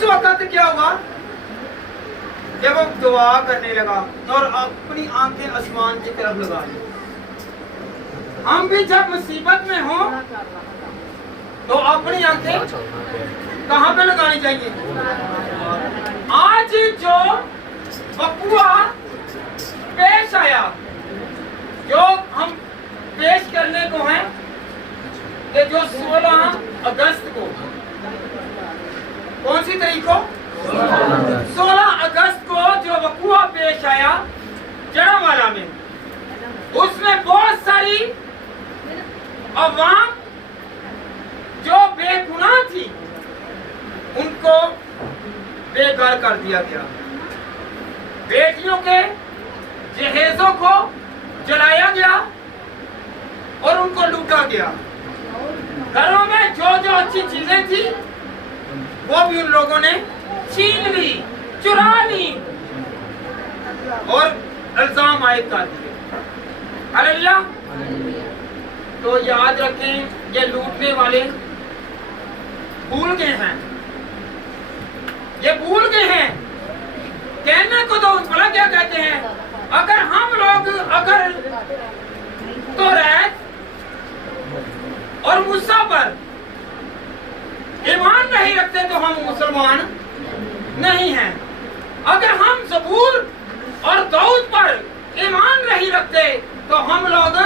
उस वक्त क्या हुआ कि वो दुआ करने लगा और अपनी आंखें आसमान की तरफ लगा ली। हम भी जब मुसीबत में हो तो अपनी आंखें कहाँ पे लगानी चाहिए? आज जो वक़्वा पेश आया, जो हम पेश करने को हैं कि जो 16 अगस्त को, कौन सी तारीख को? 16 अगस्त को जो वक़्वा पेश आया जड़ावाला में, उसमें बहुत सारी अवाम जो बेगुनाह थी उनको बेघर कर दिया गया। बेटियों के जहेजों को जलाया गया और उनको लूटा गया। घरों में जो जो अच्छी चीजें थी वो भी उन लोगों ने छीन ली, चुरा ली और इल्जाम आयद कर दिए। हालेलुया। तो याद रखें, ये लूटने वाले भूल गए हैं, ये भूल गए हैं। कहने को तो भला क्या कहते हैं, अगर हम लोग अगर तौरात और मूसा पर ईमान नहीं रखते तो हम मुसलमान नहीं हैं। अगर हम ज़बूर और दाऊद पर ईमान नहीं रखते तो हम लोग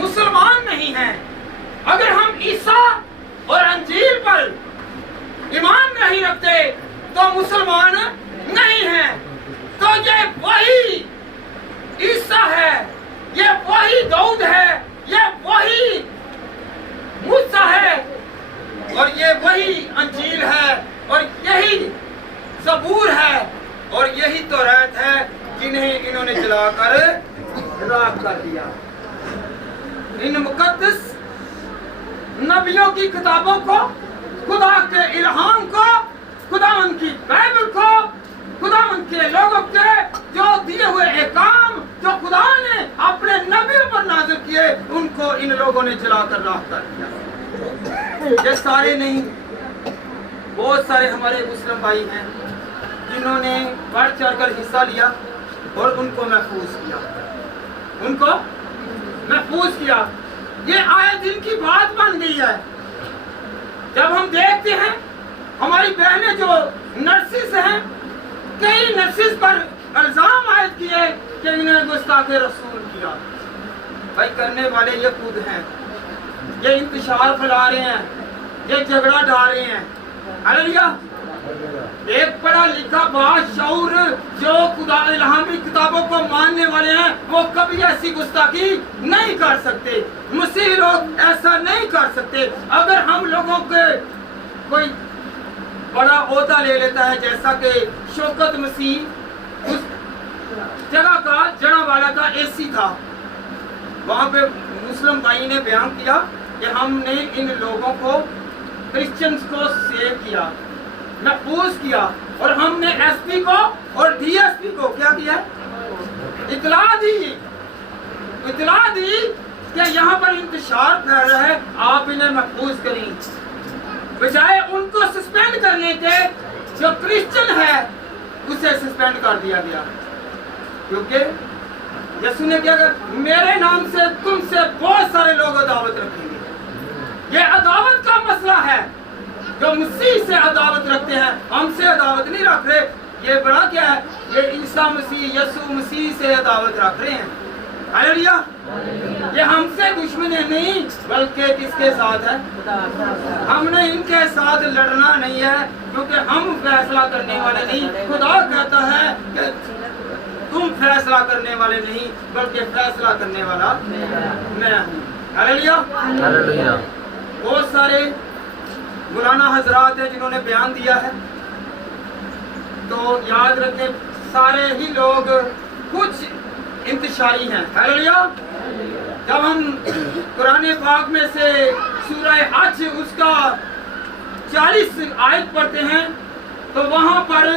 मुसलमान नहीं हैं। अगर हम ईसा और अंजील पर ईमान नहीं रखते तो मुसलमान नहीं हैं। तो ये वही ईसा है, ये वही दाऊद है, ये वही मूसा है और ये वही अंजील है और यही ज़बूर है और यही तौरात है जिन्हें इन्होंने जलाकर राख कर दिया। इन मुकद्दस नबियों की किताबों को, खुदा के इल्हाम को, खुदावंद की बाइबल को, खुदावंद के लोगों के जो दिए हुए एहकाम जो खुदा ने अपने नबियों पर नाज़िल किए, उनको इन लोगों ने जलाकर राख कर दिया। ये सारे नहीं, बहुत सारे हमारे मुस्लिम भाई हैं जिन्होंने बढ़ चढ़ कर हिस्सा लिया और उनको महफूज किया, उनको महफूज किया। ये आए दिन की बात बन गई है। जब हम देखते हैं हमारी बहनें जो नर्सिस हैं, कई नर्सिस पर इल्जाम आयद किए कि इन्होंने गुस्ताखे रसूल किया। भाई करने वाले ये खुद हैं, ये इंतशार फैला रहे हैं, ये झगड़ा डाल रहे हैं। हालेलुया। एक पढ़ा लिखा बाशऊर जो खुदा इल्हामी किताबों को मानने वाले हैं, वो कभी ऐसी गुस्ताखी नहीं कर सकते। मसीह लोग ऐसा नहीं कर सकते। अगर हम लोगों के कोई बड़ा ओहदा ले लेता है, जैसा कि शौकत मसीह उस जगह का जड़ावाला का एसी था, वहाँ पे मुस्लिम भाई ने बयान किया कि हमने इन लोगों को, क्रिश्चियंस को सेव किया, महफूज किया और हमने एसपी को और डीएसपी को क्या किया, इतला दी कि यहाँ पर इंतशार फैल रहा है, आप इन्हें महफूज करें। बजाय उनको सस्पेंड करने के, जो क्रिश्चियन है उसे सस्पेंड कर दिया गया, क्योंकि यीशु ने क्या कहा, मेरे नाम से तुमसे बहुत सारे लोग अदावत रखेंगे। ये अदावत का मसला है। जो मसीह से अदावत रखते हैं, हमसे अदावत नहीं रख रहे। ये बड़ा क्या है, ये ईसा मसीह, यीशु मसीह से अदावत रख रहे हैं। हालेलुया। ये हमसे दुश्मनी नहीं, बल्कि किसके साथ है? हमने इनके साथ लड़ना नहीं है, क्योंकि हम फैसला करने वाले नहीं। खुदा कहता है कि तुम फैसला करने वाले नहीं, बल्कि फैसला करने वाला मैं हूँ। हालेलुया। हालेलुया। बहुत सारे मौलाना हजरात हैं जिन्होंने बयान दिया है, तो याद रखें सारे ही लोग कुछ इंतशारी हैं। हालेलुया। जब हम कुरान पाक में से सूरह हज उसका 40 आयत पढ़ते हैं तो वहाँ पर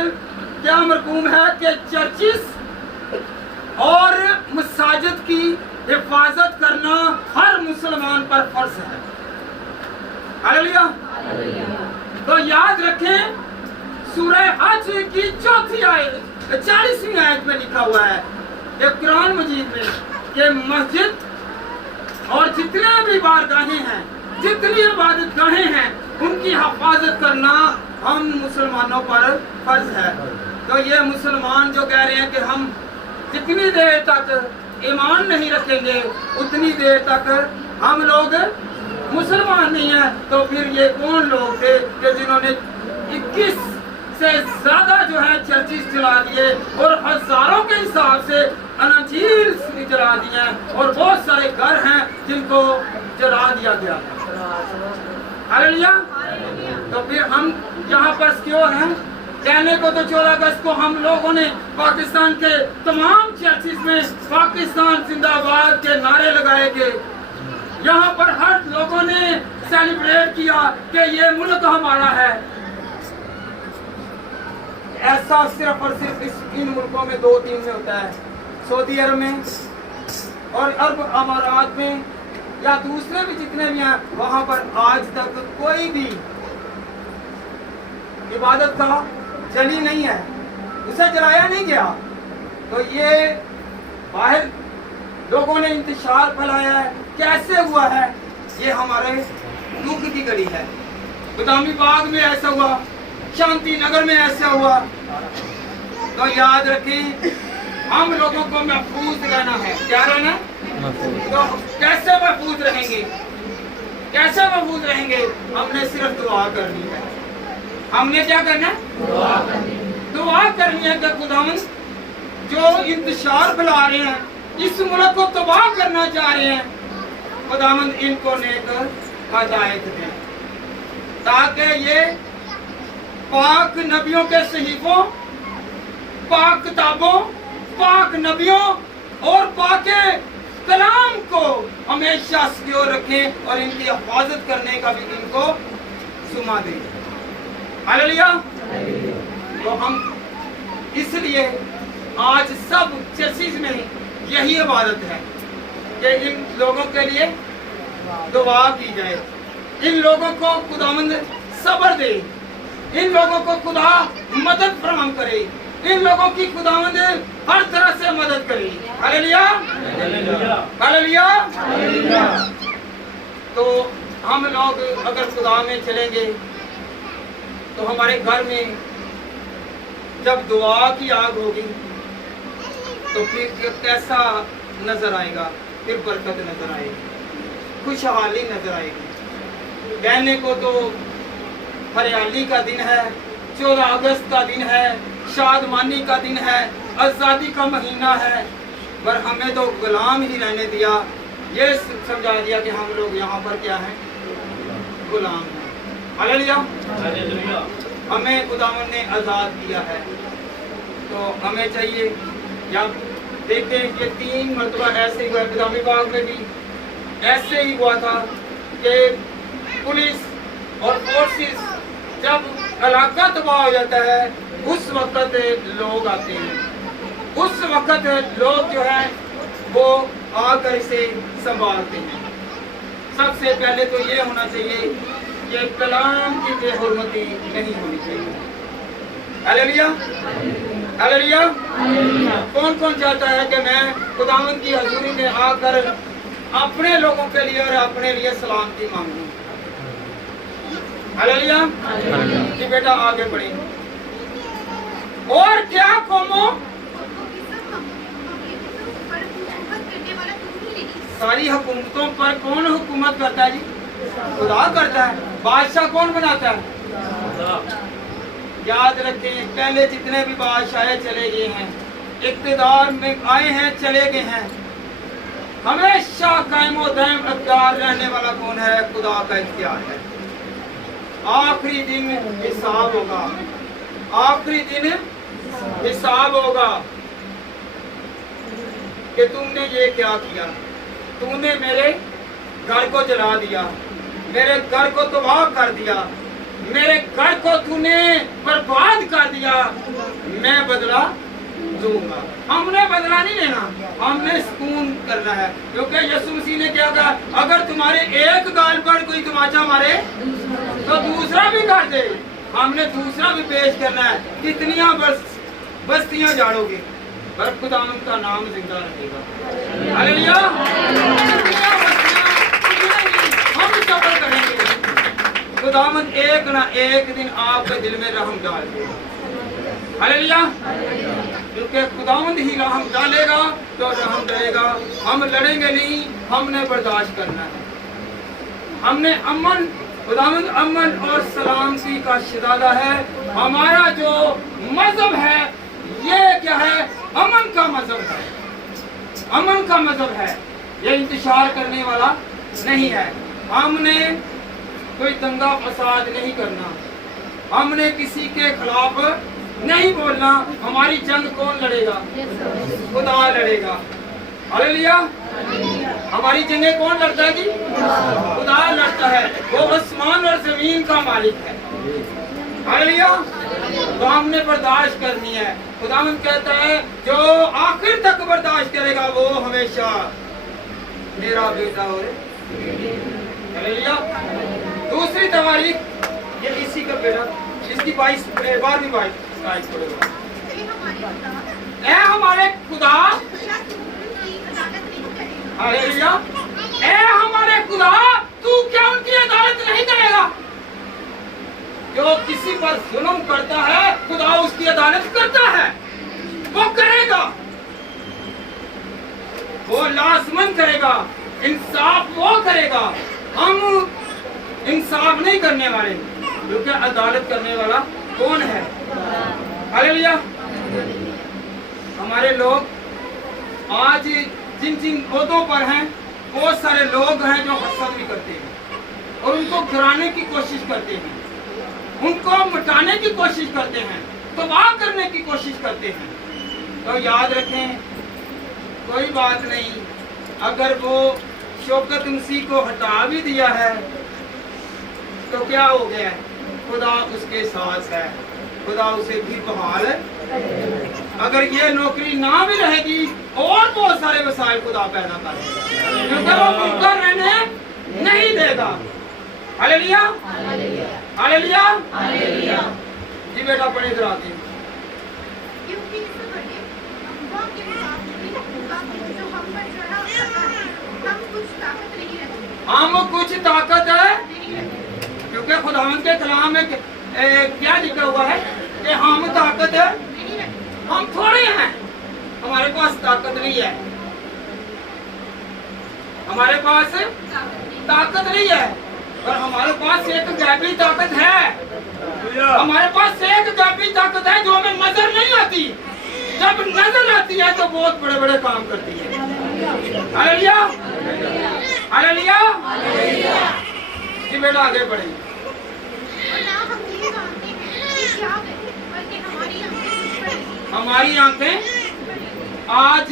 क्या मरकूम है कि चर्चिस और मसाजिद की हिफाजत करना हर मुसलमान पर फर्ज है। हालेलुया। तो याद रखें सूरह हज की 40वीं आयत में लिखा हुआ है कि कुरान मजीद में कि मस्जिद और जितने भी बारगाहें हैं, जितनी इबादत गाहें हैं, उनकी हिफाजत करना हम मुसलमानों पर फर्ज है। तो ये मुसलमान जो कह रहे हैं कि हम जितनी देर तक ईमान नहीं रखेंगे उतनी देर तक हम लोग मुसलमान नहीं हैं, तो फिर ये कौन लोग थे कि जिन्होंने 21 से ज्यादा जो है चर्चिस जला दिए और हजारों के हिसाब से अनाजील जला दिए हैं और बहुत सारे घर हैं जिनको जला दिया गया। हालेलुया। तो फिर हम यहाँ पर सिक्योर हैं। कहने को तो 14 अगस्त को हम लोगों ने पाकिस्तान के तमाम चर्चिस में पाकिस्तान जिंदाबाद के नारे लगाए गए। यहाँ पर हर लोगों ने सेलिब्रेट किया कि ये मुल्क हमारा है। ऐसा सिर्फ और सिर्फ इन मुल्कों में 2-3 में होता है, सऊदी अरब में और अरब अमारात में या दूसरे भी जितने भी हैं, वहां पर आज तक कोई भी इबादत का जली नहीं है, उसे जलाया नहीं गया। तो ये बाहर लोगों ने इंतशार फैलाया है। कैसे हुआ है? ये हमारे दुख की घड़ी है। बदामी बाग में ऐसा हुआ, शांति नगर में ऐसा हुआ। तो याद रखें, हम लोगों को महफूज रहना है। क्या रहना? तो कैसे महफूज रहेंगे? कैसे महफूज रहेंगे? हमने सिर्फ दुआ करनी है। हमने क्या करना है? दुआ करनी है कि खुदावंद जो इंतशार फैला रहे हैं, इस मुल्क को तबाह करना चाह रहे हैं, खुदावंद इनको नेक हिदायत दें ताकि ये पाक नबियों के सहीफों, पाक किताबों, पाक नबियों और पाक कलाम को हमेशा सिक्योर रखें और इनकी हिफाजत करने का भी इनको जुम्मा दें। हालेलुया। तो हम इसलिए आज सब चर्चिस में यही इबादत है कि इन लोगों के लिए दुआ की जाए, इन लोगों को खुदावंद सब्र दे, इन लोगों को खुदा मदद फराहम करे, इन लोगों की खुदावंद हर तरह से मदद करे। Hallelujah, hallelujah. तो हम लोग अगर खुदा में चलेंगे तो हमारे घर में जब दुआ की आग होगी तो फिर कैसा नजर आएगा? फिर बरकत नजर आएगी, खुशहाली नजर आएगी। कहने को तो हरियाली का दिन है, 14 अगस्त का दिन है, शादमानी का दिन है, आज़ादी का महीना है, पर हमें तो गुलाम ही रहने दिया। ये समझा दिया कि हम लोग यहाँ पर क्या हैं? गुलाम हैं। हालेलुया। हमें खुदावंद ने आज़ाद किया है, तो हमें चाहिए। या देखें ये 3 मरतबा ऐसे हुआ, बदामी बाग में भी ऐसे ही हुआ था कि पुलिस और फोर्सेस जब इलाका तबाह हो जाता है उस वक्त लोग आते हैं, उस वक्त लोग जो है वो आकर इसे संभालते हैं। सबसे पहले तो ये होना चाहिए कि कलाम की बेहुरमती नहीं होनी चाहिए। Hallelujah, hallelujah. कौन कौन चाहता है कि मैं खुदावंद की हजूरी में आकर अपने लोगों के लिए और अपने लिए सलामती मांगूं? हालेलुया। जी बेटा आगे बढ़े। और क्या कौमों, सारी हुकूमतों पर कौन हुकूमत करता है जी? खुदा करता है। बादशाह कौन बनाता है? याद रखें, पहले जितने भी बादशाह चले गए हैं, इक़्तिदार में आए हैं, चले गए हैं, हमेशा कायम व दायम इक़्तिदार रहने वाला कौन है? खुदा का इख्तियार है। आखिरी दिन हिसाब होगा, आखिरी दिन हिसाब होगा कि तुमने ये क्या किया, तूने मेरे घर को जला दिया, मेरे घर को तबाह कर दिया, मेरे घर को तूने बर्बाद कर दिया, मैं बदला दूंगा। हमने बदला नहीं लेना, हमने सुकून करना है, क्योंकि यीशु मसीह ने क्या कहा? अगर तुम्हारे एक गाल पर कोई तमाचा मारे तो दूसरा भी कर दे। ہم نے دوسرا بھی پیش کرنا ہے. کتنیاں بستیاں جاڑو گے پر خداوند کا نام زندہ رہے گا. ہاللیلویا. ہم صبر کریں گے. خداوند ایک نہ ایک دن آپ کے دل میں رحم ڈال دے گا. ہاللیلویا. کیونکہ خداوند ہی رحم ڈالے گا تو رحم رہے گا. ہم لڑیں گے نہیں, ہم نے برداشت کرنا ہے. ہم نے امن, خداوند امن اور سلامتی کا شہزادہ ہے. ہمارا جو مذہب ہے یہ کیا ہے؟ امن کا مذہب ہے. امن کا مذہب ہے, یہ انتشار کرنے والا نہیں ہے. ہم نے کوئی دنگا فساد نہیں کرنا, ہم نے کسی کے خلاف نہیں بولنا. ہماری جنگ کون لڑے گا؟ خدا لڑے گا. ہاللیلویا. ہماری جنگیں کون لڑتا ہے جی؟ خدا لڑتا ہے. وہ آسمان اور زمین کا مالک ہے. ہاللیلویا. تو ہم نے برداشت کرنی ہے. خداوند کہتا ہے جو آخر تک برداشت کرے گا وہ ہمیشہ میرا بیٹا اور ہاللیلویا. دوسری تواریخ یہ اسی کا بیٹا, اس کی 12ویں آیت پڑھو. اے ہمارے خدا, ہاللیلویا, اے ہمارے خدا تو کیا ان کی عدالت نہیں کرے گا؟ جو کسی پر ظلم کرتا ہے خدا اس کی عدالت کرتا ہے. وہ کرے گا, وہ لازمن کرے گا, انصاف وہ کرے گا. ہم انصاف نہیں کرنے والے کیونکہ عدالت کرنے والا کون ہے؟ ہاللیلویا. ہمارے لوگ آج جن جن عہدوں پر ہیں بہت سارے لوگ ہیں جو حسد بھی کرتے ہیں اور ان کو گرانے کی کوشش کرتے ہیں, ان کو مٹانے کی کوشش کرتے ہیں, تباہ کرنے کی کوشش کرتے ہیں. تو یاد رکھیں کوئی بات نہیں, اگر وہ شوکت مسیح کو ہٹا بھی دیا ہے تو کیا ہو گیا ہے؟ خدا اس کے ساتھ ہے, خدا اسے بھی بحال ہے. اگر یہ نوکری نہ بھی رہے گی اور بہت سارے وسائل خدا پیدا کرے گا کیونکہ وہ منکر رہنے نہیں دے گا. ہاللیلویا. ہاللیلویا. جی بیٹا پڑھے ادھر آتے ہیں. ہم کچھ طاقت ہے کیونکہ خداوند کے کلام میں کیا لکھا ہوا ہے کہ ہم طاقت ہے, ہم تھوڑے ہیں, ہمارے پاس طاقت نہیں ہے, ہمارے پاس طاقت نہیں ہے, اور ہمارے پاس ایک غیبی طاقت ہے. ہمارے پاس ایک غیبی طاقت ہے جو ہمیں نظر نہیں آتی, جب نظر آتی ہے تو بہت بڑے بڑے کام کرتی ہے. ہاللیلویا. ہاللیلویا. جی بیٹا آگے بڑھیں. ہماری آنکھیں آج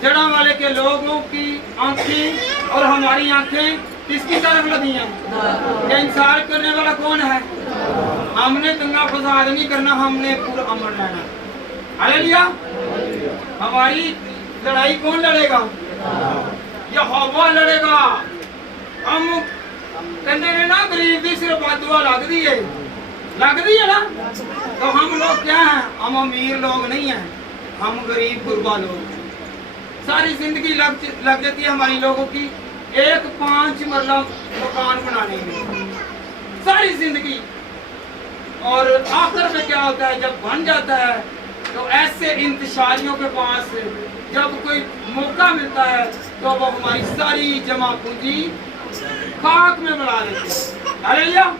جڑا والے کے لوگوں کی آنکھیں اور ہماری آنکھیں کس کی طرف لگی ہیں؟ کہ انصاف کرنے والا کون ہے؟ ہم نے دنگا فساد نہیں کرنا, ہم نے پورا امن لینا. ہاللیلویا. ہماری لڑائی کون لڑے گا؟ یہوہ لڑے گا. ہم کہنے نے نا غریب دی صرف دعا لگ دی ہے نا, تو ہم لوگ کیا ہیں؟ ہم امیر لوگ نہیں ہیں, ہم غریب غربا لوگ ہیں. ساری زندگی لگ جاتی ہے ہماری لوگوں کی 5 مرلہ مکان بنانے میں, ساری زندگی. اور آخر میں کیا ہوتا ہے جب بن جاتا ہے تو ایسے انتشاریوں کے پاس جب کوئی موقع ملتا ہے تو وہ ہماری ساری جمع پونجی خاک میں ملا دیتے ہیں. ہاللیلویا.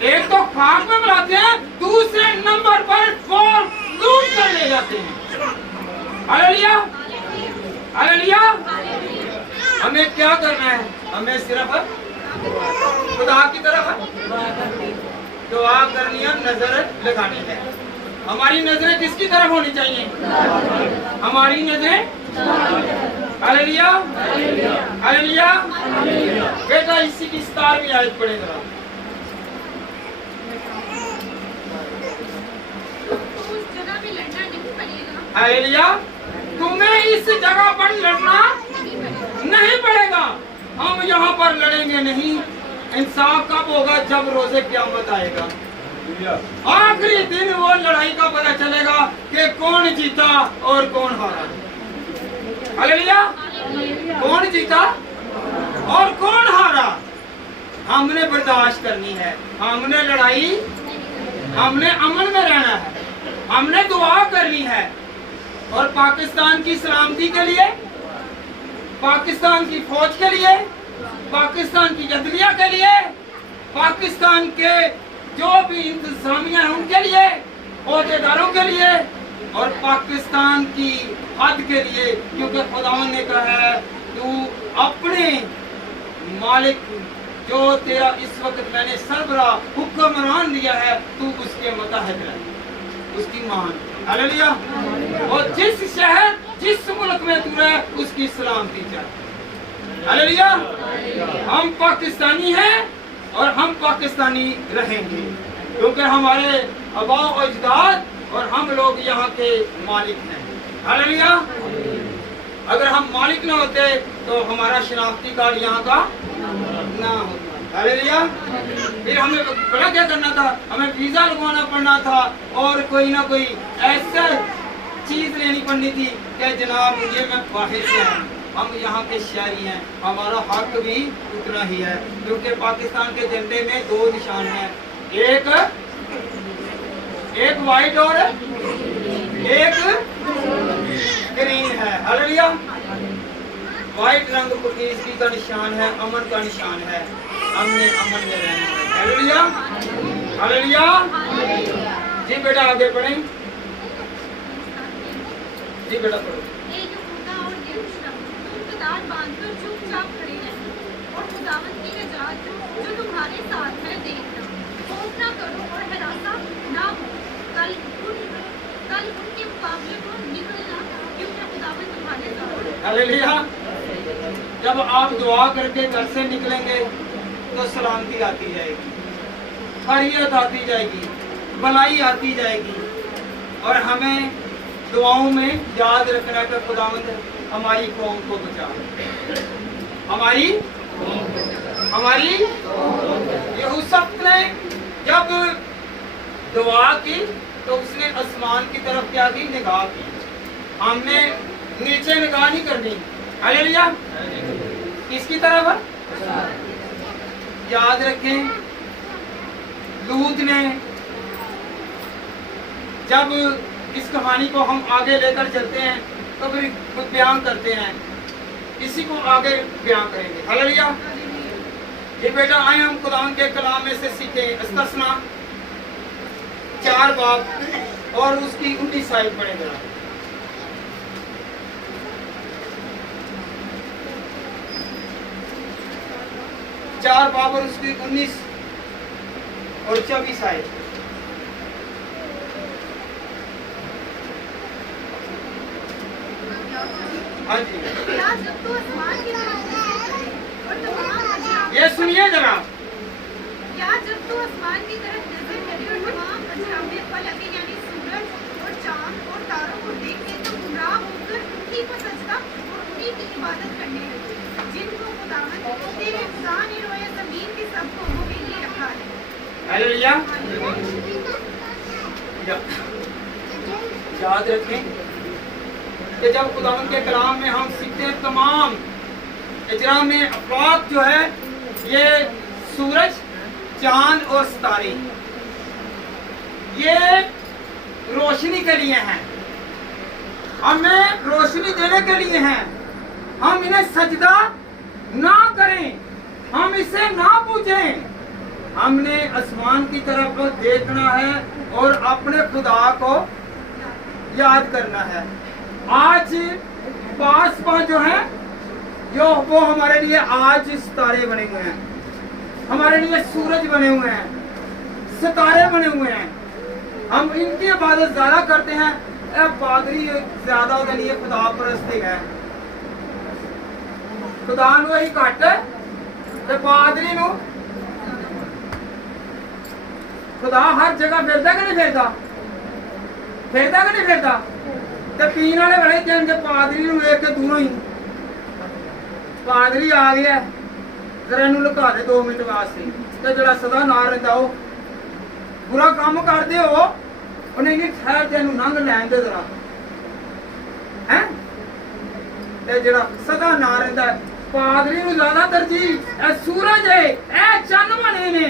ایک تو خاک میں ملاتے ہیں, دوسرے نمبر پر وہ لوٹ کر لے جاتے ہیں. ہاللیلویا. ہاللیلویا. ہمیں کیا کرنا ہے؟ ہمیں صرف خدا کی طرف دعا کرنی ہے, نظر لگانی ہے. ہماری نظریں کس کی طرف ہونی چاہیے؟ ہماری نظریں ہاللیلویا. ہاللیلویا. بیٹا اسی کی 17ویں آیت پڑھے ذرا. ہاللیلویا. تمہیں اس جگہ پر لڑنا نہیں پڑے گا. ہم یہاں پر لڑیں گے نہیں, इंसाफ कब होगा? जब रोजे क़यामत आएगा। आखिरी दिन वो लड़ाई का पता चलेगा कि कौन जीता और कौन हारा। हालेलुया। कौन जीता और कौन हारा। हमने बर्दाश्त करनी है, हमने लड़ाई, हमने अमन में रहना है, हमने दुआ करनी है। और पाकिस्तान की सलामती के लिए, पाकिस्तान की फौज के लिए, पाकिस्तान की अदलिया के लिए, पाकिस्तान के जो भी इंतजामिया है उनके लिए, ओहदेदारों के लिए और पाकिस्तान की हद के लिए। क्योंकि खुदावंद ने कहा है तू अपने मालिक जो तेरा इस वक्त मैंने सरबराह हुक्मरान दिया है तू उसके मुताबिक रह, उसकी मान। हालेलुया। और जिस शहर जिस मुल्क में तू रहे उसकी सलामती चाहे। हालेलुया। हम पाकिस्तानी हैं और हम पाकिस्तानी रहेंगे क्योंकि हमारे आबा और अजदाद और हम लोग यहाँ के मालिक हैं। हालेलुया। अगर हम मालिक ना होते तो हमारा शनाख्ती कार्ड यहाँ का ना होता। हालेलुया। फिर हमें बड़ा क्या करना था, हमें वीजा लगवाना पड़ना था और कोई ना कोई ऐसा चीज लेनी पड़नी थी कि जनाब ये मैं बाहर से आया, हम यहाँ के शहरी हैं, हमारा हक भी उतना ही है। क्योंकि पाकिस्तान के झंडे में दो निशान हैं, एक वाइट और एक ग्रीन है। हालेलुया। वाइट रंग पकीज़गी का निशान है, अमन का निशान है। हमने अमन में रहना है। हालेलुया। हालेलुया। जी बेटा आगे बढ़ें। जी बेटा पढ़ो। बांधकर चुपचाप खड़े रहना और खुदावंद की नजात जो तुम्हारे साथ है देखना। खौफ ना करो और हरासा ना हो। कल उनके मुकाबले को निकलना क्योंकि खुदावंद तुम्हारे साथ है। हालेलुया। जब आप दुआ करके घर से निकलेंगे तो सलामती आती जाएगी, खैरियत आती जाएगी, भलाई आती जाएगी। और हमें दुआओं में याद रखना कि खुदावंद हमारी कौम को बचा, हमारी यूसुफ ने जब दुआ की तो उसने आसमान की तरफ क्या की? निगाह की। हमने नीचे निगाह नहीं करनी। हालेलुया। किसकी तरफ? याद रखें लूत ने जब इस कहानी को हम आगे लेकर चलते हैं तो फिर खुद बयान करते हैं, इसी को आगे बयान करेंगे। हालेलुया। ये बेटा आए हम खुदावंद के कलाम में से सीखें। इस्तिस्ना 4 बाब और उसकी 19 आयत पढ़ेंगे। 4 बाब और उसकी 19 और 24 आयत। हाँ जी। ये सुनिए जनाब। या जब तो आसमान की तरफ नजर करे और तमाम अजरामे फलके यानी सूरज और चांद और तारों को देखे तो गुमराह होकर उन्हीं को सजदा और उन्हीं की इबादत करने लगे जिनको खुदावंद तेरे खुदा ने रोया जमीन के सब कौमों के लिए रखा है। हालेलुया। याद रखें कि जब खुदावंद के कलाम में हम सीखते हैं तमाम इजरा में अफराद जो है ये सूरज, चांद और सितारे ये रोशनी के लिए हैं, हमें रोशनी देने के लिए हैं। हम इन्हें सजदा ना करें, हम इसे ना पूजें, हमने आसमान की तरफ देखना है और अपने खुदा को याद करना है। आज पास जो है जो वो हमारे लिए आज सितारे बने हुए हैं, हमारे लिए सूरज बने हुए हैं, सितारे बने हुए हैं। हम इनकी इबादत ज्यादा करते हैं। पादरी ज्यादा होने लिए खुदा परस्ती है, खुदा ही घट ते पादरी नु खुदा हर जगह फिरदा कि नहीं फिरदा? फिरदा कि नहीं फिरदा? ते पीने वाले बड़े दिन के पादरी नु वेख के दूरों ही पादरी आ गया ਜ਼ਰਾ ਇਹਨੂੰ ਲੁਕਾ ਦੇ 2 ਮਿੰਟ ਵਾਸਤੇ। ਤੇ ਜਿਹੜਾ ਸਦਾ ਨਾਲ ਰਹਿੰਦਾ ਉਹ ਬੁਰਾ ਕੰਮ ਕਰਦੇ ਹੋ, ਉਹਨੇ ਨਹੀਂ ਠਹਿਰ ਤੈਨੂੰ ਲੰਘ ਲੈਣ ਦੇ ਜ਼ਰਾ ਹੈ। ਤੇ ਜਿਹੜਾ ਸਦਾ ਨਾਲ ਰਹਿੰਦਾ ਪਾਦਰੀ ਨੂੰ ਜ਼ਿਆਦਾ ਤਰਜੀਹ, ਇਹ ਸੂਰਜ ਹੈ, ਇਹ ਚੰਨ ਬਣੇ ਨੇ,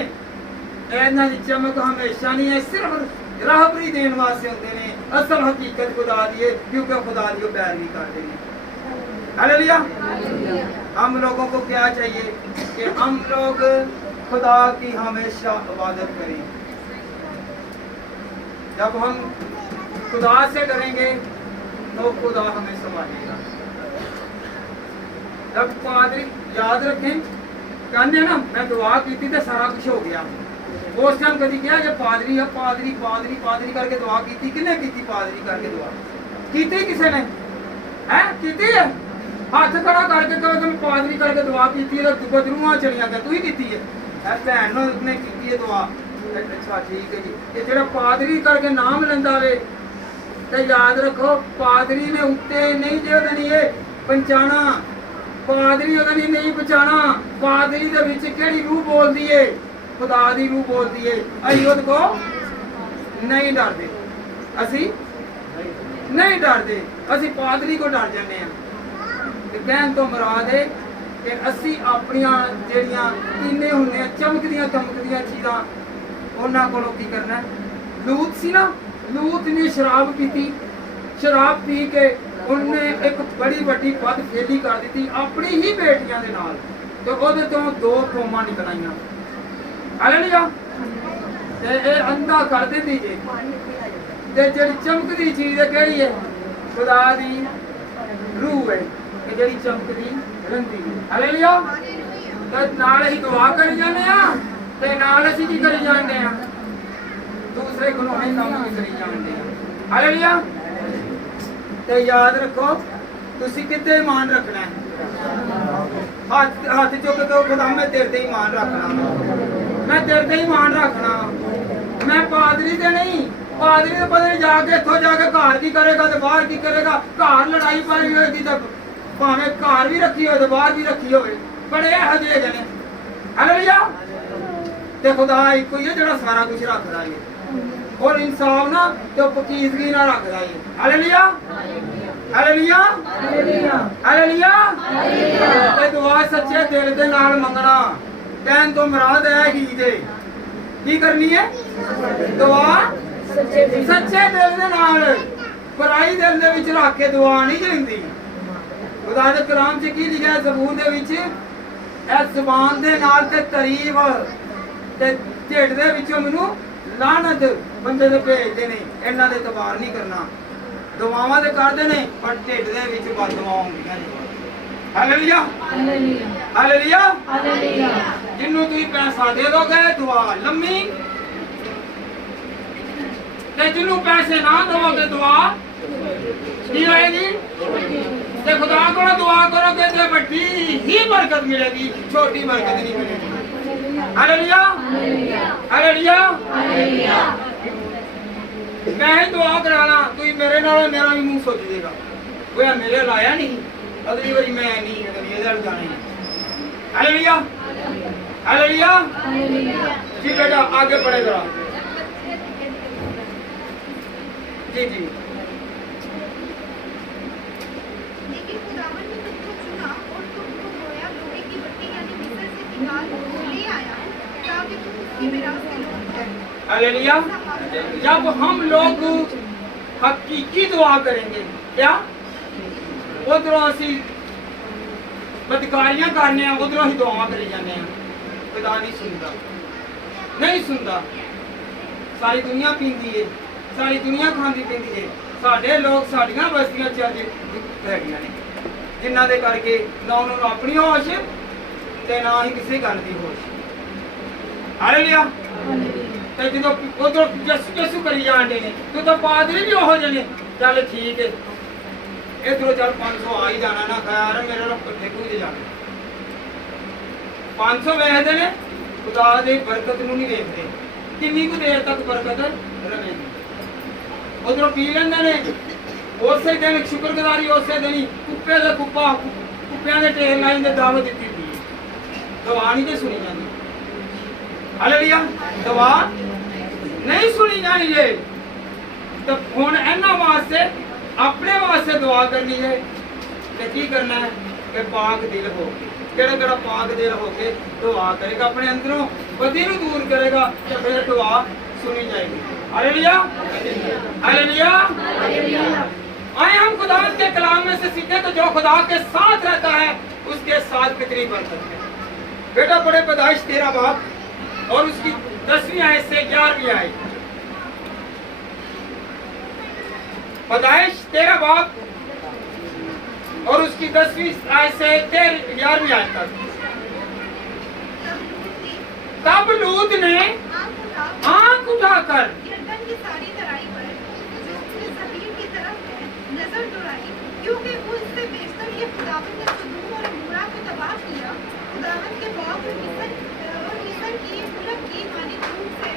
ਇਹਨਾਂ ਦੀ ਚਮਕ ਹਮੇਸ਼ਾ ਨਹੀਂ ਹੈ, ਸਿਰਫ ਰਾਹਬਰੀ ਦੇਣ ਵਾਸਤੇ ਹੁੰਦੇ ਨੇ। ਅਸਲ ਹਕੀਕਤ ਖੁਦਾ ਦੀ है, क्योंकि खुदा की वो पैरवी करते हैं। हालेलुया। हम लोगों को क्या चाहिए कि हम लोग खुदा की हमेशा इबादत करें। जब हम खुदा से डरेंगे तो खुदा हमें संभालेगा। जब पादरी याद रखें कहते हैं ना मैं दुआ की थी तो सारा कुछ हो गया, उस टाइम कभी क्या कि पादरी है पादरी पादरी पादरी करके दुआ की थी, किन्ने की थी पादरी करके दुआ की थी, किसी ने है की थी है हाथ खड़ा करके कहो तुम पादरी करके दुआ की थी तो बदरूआ चलिया गया तू ही की है भैन ने की है दुआ। अच्छा ठीक है जी। ये जेड़ा पादरी करके नाम लेंदा वे ते याद रखो पादरी ने उत्ते नहीं जे ओदा नहीं है पहचाना, पादरी ओदा नहीं पहचाना, पादरी दे विच केड़ी रूह बोलदी है, खुदा दी रूह बोलती है। असी उहदे को नहीं डरते, असी नहीं डरते, असी पादरी को डर जाने हैं। कहन तो मुराद है कि असी अपनियां जेड़ियां कीने हुन्ने चमकदियां चमकदियां चीज़ां उन्हां कोलों की करना। लूत सी ना, लूत ने शराब पीती, शराब पी के उन्हें एक बड़ी वड्डी बदफेली कर दी अपनी ही बेटियां दे नाल, ते ओहदे तो 2 कौमां निकल आईयां। हालेलुया। ते ए अंधा कर देंदी जे ते जेड़ी चमकदी चीज़ है केड़ी है, खुदा दी रूह है कि जेड़ी चमकदी रहिंदी है। हालेलुया। ते नाल ही दुआ करी जाने आ ते नाल असीं की करी जांदे आ, दूसरे गुनाहे काम भी करी जांदे आ। हालेलुया। ते याद रखो तुसीं किते ईमान रखना है, हाथ चुक के खुदा मैं तेरे ते ईमान रखना, मैं तेरे ते ईमान रखना, मैं पादरी ते नहीं, पादरी ते पता नहीं जाके इत्थों जाके घर की करेगा ते बाहर की करेगा, घर लड़ाई पाई होगी तो भावें घर भी रखी हो तो बाहर भी रखी हो, बड़े हजे ने। हालेलुया। ते खुदा एक ही है जिहड़ा सारा कुछ रखदा है और इंसाफ ना तो पकीजगी ना रखदा है। हालेलुया। हालेलुया। हालेलुया। ते दुआ सच्चे दिल दे नाल मंगना, कहन तो मुराद है ही जे की करनी है दुआ सच्चे दिल दे नाल, बुराई दिल दे विच रख के दुआ नहीं देंदी। खुदा दे कलाम च की लिखिआ है ज़बूर दे विच, ए ज़ुबान दे नाल ते तारीफ ते ढिड दे विचों मैनूं लानत बंदे दे भेजदे ने, इन्हां दे तबार नहीं करना। दुआवां ते करदे ने पर ढिड दे विच बददुआवां हुंदियां ने। हालेलुया। हालेलुया। हालेलुया। जिन्नू तुसीं पैसा दे दोगे दुआ लम्मी, ते जिन्नू पैसे ना दोगे दुआ की होएगी, ते खुदा को दुआ करोगे तो बड़ी ही बरकत मिलेगी, छोटी बरकत नहीं मिलेगी। हालेलुया। हालेलुया। मैं ही दुआ कराना तुसीं मेरे नाल मेरा भी मुंह सोच देगा, कोई मेरे लाया नहीं अगली बारी मैं नहीं अगली इधर जानी। हालेलुया। हालेलुया। जी बेटा आगे बढ़े जरा। जी जी। लेकिन खुदावन ने तुमको चुना और तुमको गोया लोहे की भट्टी यानी मिस्र से निकाल ले आया ताकि तुम उसकी विरासत से लोग हो। हालेलुया। जब हम लोग हकीकी दुआ करेंगे क्या उधरों असी बदकारियां करने उधरों ही दुआ करी जाने, खुदा नहीं सुनता, नहीं सुनता। सारी दुनिया पींदी है, सारी दुनिया खांदी पींदी है, साडे लोग साडियां बस्तियां चल हैगियां ने जिन्हां दे करके ना उन्होंने अपनी होश ते ना ही किसी गल दी होश। हालेलुया। ते जो उधर जसू करी जाते हैं तो पादरी भी ओहो जने चल ठीक है इधरों चल 500 आ ही जाना ना खैर मेरे कट्ठे को जाना 500 वेखते ने खुदा दी बरकत नूं नहीं वेखते किन्नी कुछ देर तक बरकत रहेगी। उधरों पी लेंदे ने उसे दिन शुक्रगुजारी उसे दिन कुप्पे दे कुप्पा कुप्पियां दे ढेर लाइन दे दावत दी दुआ नहीं सुनी जानी। हालेलुया, दुआ नहीं सुनी जानी है। तो हुण इन्हां वास्ते अपने वास्ते दुआ करनी है ते की करना है कि पाक दिल हो केड़ा पाक दिल हो के दुआ करेगा, अपने अंदरों बदी नूं दूर करेगा तो फिर दुआ सुनी जाएगी। Hallelujah, hallelujah. आए हम खुदा के कलाम में से सीखे तो जो खुदा के साथ रहता है उसके साथ कितनी बरकत है। बेटा पढ़े पैदाइश 13 बाब और उसकी 10वीं आयत से 11वीं आयत। पैदाइश 13 बाब और उसकी 10वीं आयत से 11वीं आयत तक। तब लूत ने आंख उठाकर यरदन की सारी तराई पर जो उसने ज़मीन की तरफ है नजर दौड़ाई, क्योंकि वो इससे बेशतर ये खुदावंद ने सदूम और अमोरा को तबाह किया। खुदावंद के बाग और मिस्र की मुल्क की मानी धूप से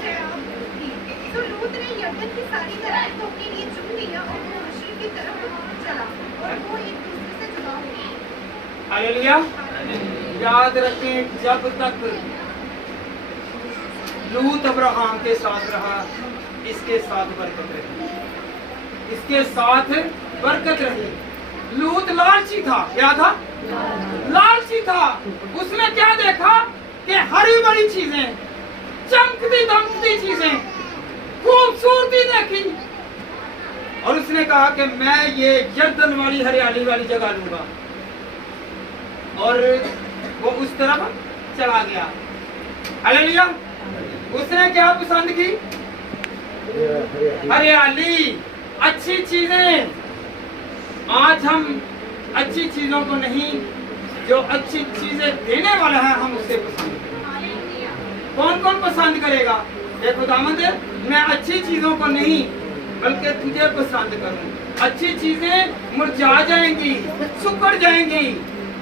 सैराब थी। तो लूत ने यरदन की सारी तराई को अपने लिए चुन लिया और वो मशरिक की तरफ चला और वो एक दूसरे से जुदा हो गए। हालेलुया। याद रखें, जब तक लूत अब्राहम के साथ रहा इसके साथ बरकत रही, इसके साथ बरकत रही। लूत लालची था, क्या था? लालची था। उसने क्या देखा कि हरी भरी चीजें, चमकती दमकती चीजें, खूबसूरती देखी और उसने कहा कि मैं ये यरदन वाली हरियाली वाली जगह लूंगा और वो उस तरफ चला गया। हालेलुया। उसने क्या पसंद की? हरियाली, अच्छी चीजें। आज हम अच्छी चीजों को नहीं, जो अच्छी चीजें देने वाला है हम उससे पसंद करें। कौन कौन पसंद करेगा? ये खुदावंद, मैं अच्छी चीजों को नहीं बल्कि तुझे पसंद करूं। अच्छी चीजें मुरझा जाएंगी, सुकड़ जाएंगी,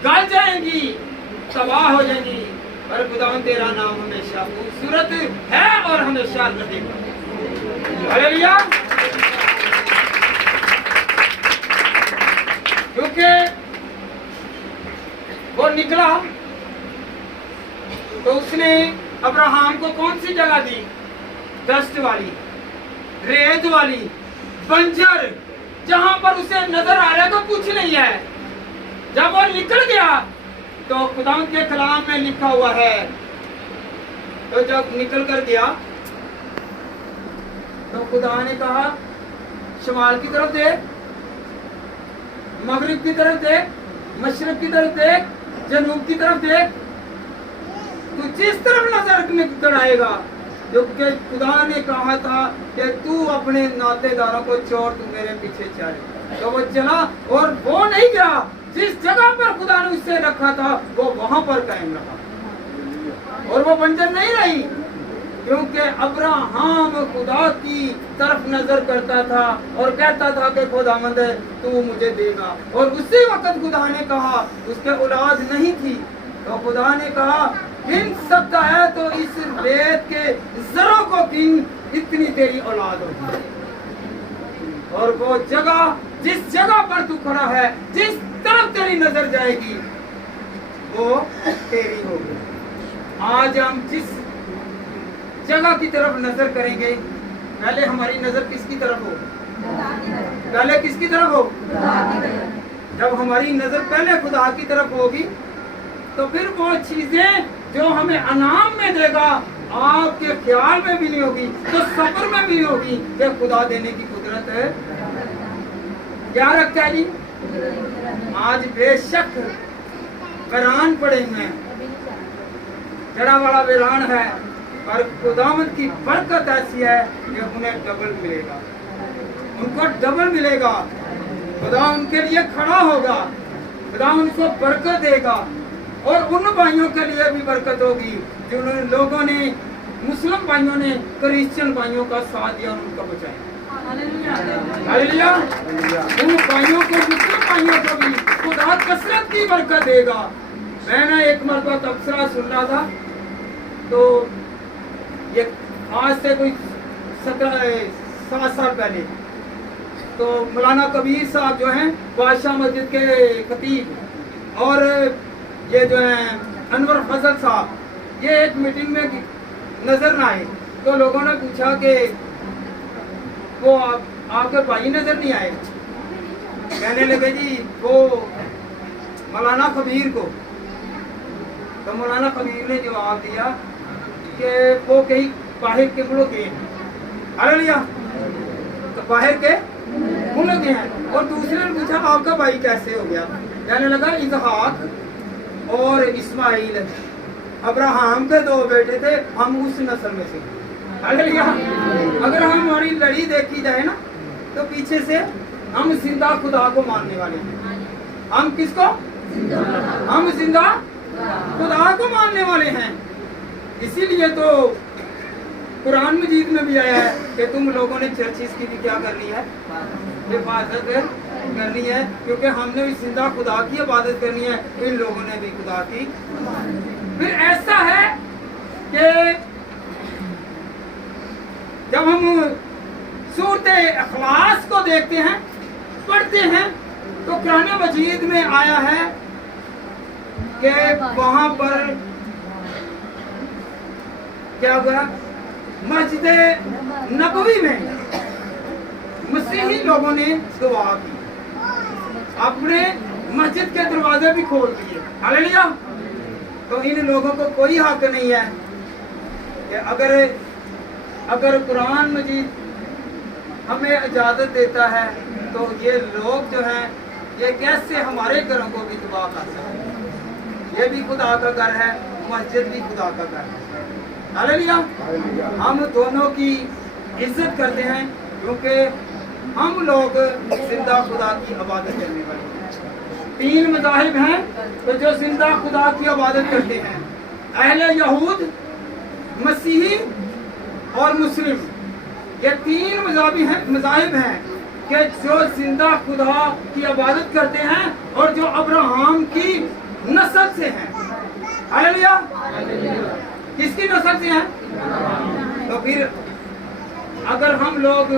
गल जाएंगी, तबाह हो जाएंगी, पर खुदावंद तेरा नाम हमेशा खूबसूरत है और हमेशा रहेगा। हालेलुया। क्योंकि वो निकला तो उसने अब्राहम को कौन सी जगह दी? डस्ट वाली, रेत वाली, बंजर, जहां पर उसे नजर आ रहा तो कुछ नहीं है। जब वो निकल गया तो खुदा के कलाम में लिखा हुआ है, तो जब निकल कर गया तो खुदा ने कहा शमाल की तरफ देख, मगरिब की तरफ देख, मशरक की तरफ देख, जनूब की तरफ देख, तू जिस तरफ नजर दौड़ाएगा, जो कि खुदा ने कहा था कि तू अपने नातेदारों को छोड़ तू मेरे पीछे चल। तो वो चला और वो नहीं गया, जिस जगह पर खुदा ने उससे रखा था वो वहां पर कायम रहा और वो बंजर नहीं रही, क्योंकि अब्राहम खुदा की तरफ नजर करता था और कहता था कि खुदावंद तू मुझे देगा। और उसी वक्त खुदा ने कहा, उसके औलाद नहीं थी, तो खुदा ने कहा गिन सकता है तो इस रेत के जरों को गिन, इतनी तेरी औलाद होगी। और वो जगह, जिस जगह पर तू खड़ा है, जिस तरफ तेरी नजर जाएगी वो तेरी होगी। आज हम जिस जगह की तरफ नजर करेंगे, पहले हमारी नजर किसकी तरफ हो? पहले किसकी तरफ हो? जब हमारी नजर पहले खुदा की तरफ होगी तो फिर वो चीजें जो हमें अनाम में देगा आपके ख्याल में भी नहीं होगी, तो सब्र में भी होगी कि खुदा देने की कुदरत है। क्या रखता है जी? आज बेशक वीरान पड़े हुए हैं, जड़ा वाला वीरान है, पर खुदावंद की बरकत ऐसी है कि उन्हें डबल मिलेगा, उनको डबल मिलेगा। खुदा उनके लिए खड़ा होगा, खुदा उनको बरकत देगा और उन भाइयों के लिए भी बरकत होगी जिन्होंने लोगों ने, मुस्लिम भाइयों ने क्रिश्चियन भाइयों का साथ दिया और उनको बचाया। हालेलुया। उन भाइयों को, मुस्लिम भाइयों को भी खुदा कसरत की बरकत देगा। मैंने एक मरतबा तबसरा सुन रहा था, तो ये आज से कोई 7 साल पहले, तो मौलाना कबीर साहब जो हैं बादशाह मस्जिद के खतीब, और ये जो हैं انور فضل صاحب یہ ایک میٹنگ میں نظر نہ آئے تو لوگوں نے پوچھا کہ وہ آپ کے بھائی نظر نہیں آئے. کہنے لگے جی وہ مولانا خبیر کو. تو مولانا خبیر نے جواب دیا کہ وہ کہیں باہر کے ملک گئے ہیں. ہالیلویا. تو باہر کے ملک گئے ہیں. اور دوسرے نے پوچھا آپ کا بھائی کیسے ہو گیا؟ کہنے لگا اسحاق اور اسماعیل ابراہم کے 2 بیٹے تھے, ہم اس نسل میں سے. ہالیلویا. اگر ہماری لڑی دیکھی جائے نا تو پیچھے سے ہم زندہ خدا کو ماننے والے ہیں. ہم کس کو؟ ہم زندہ خدا کو ماننے والے ہیں. اسی لیے تو قرآن مجید میں بھی آیا ہے کہ تم لوگوں نے چرچز کی بھی کیا کرنی ہے؟ حفاظت کرنی ہے, کیونکہ ہم نے بھی زندہ خدا کی عبادت کرنی ہے, ان لوگوں نے بھی خدا کی. پھر ایسا ہے کہ جب ہم سورۃ اخلاص کو دیکھتے ہیں, پڑھتے ہیں, تو قرآن مجید میں آیا ہے کہ وہاں پر کیا ہوا؟ مسجد نبوی میں مسیحی لوگوں نے دعا کی, اپنے مسجد کے دروازے بھی کھول دیے. ہالیلویا. تو ان لوگوں کو کوئی حق نہیں ہے کہ اگر قرآن مجید ہمیں اجازت دیتا ہے تو یہ لوگ جو ہیں یہ کیسے ہمارے گھروں کو بھی تباہ کر سکتے ہیں؟ یہ بھی خدا کا گھر ہے, مسجد بھی خدا کا گھر ہے. ہالیلویا. ہم دونوں کی عزت کرتے ہیں کیونکہ ہم لوگ زندہ خدا کی عبادت کرنے والے ہیں. 3 مذاہب ہیں تو جو زندہ خدا کی عبادت کرتے ہیں, اہل یہود, مسیحی اور مسلم. یہ 3 مذاہب ہیں کہ جو زندہ خدا کی عبادت کرتے ہیں اور جو ابراہم کی نسل سے ہیں. ہالیلویا. کس کی نسل سے ہیں؟ تو پھر اگر ہم لوگ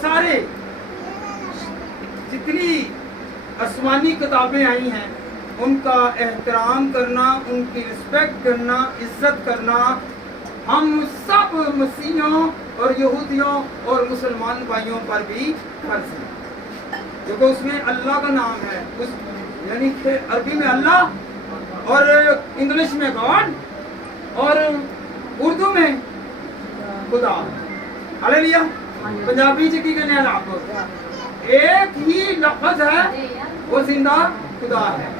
سارے جتنی آسمانی کتابیں آئی ہیں ان کا احترام کرنا, ان کی رسپیکٹ کرنا, عزت کرنا ہم سب مسیحیوں اور یہودیوں اور مسلمان بھائیوں پر بھی فرض ہے, کیونکہ اس میں اللہ کا نام ہے. یعنی کہ عربی میں اللہ اور انگلش میں گاڈ اور اردو میں خدا. ہالیلویا. پنجابی چ کی کہنے آپ ایک ہی لفظ ہے, وہ زندہ خدا ہے.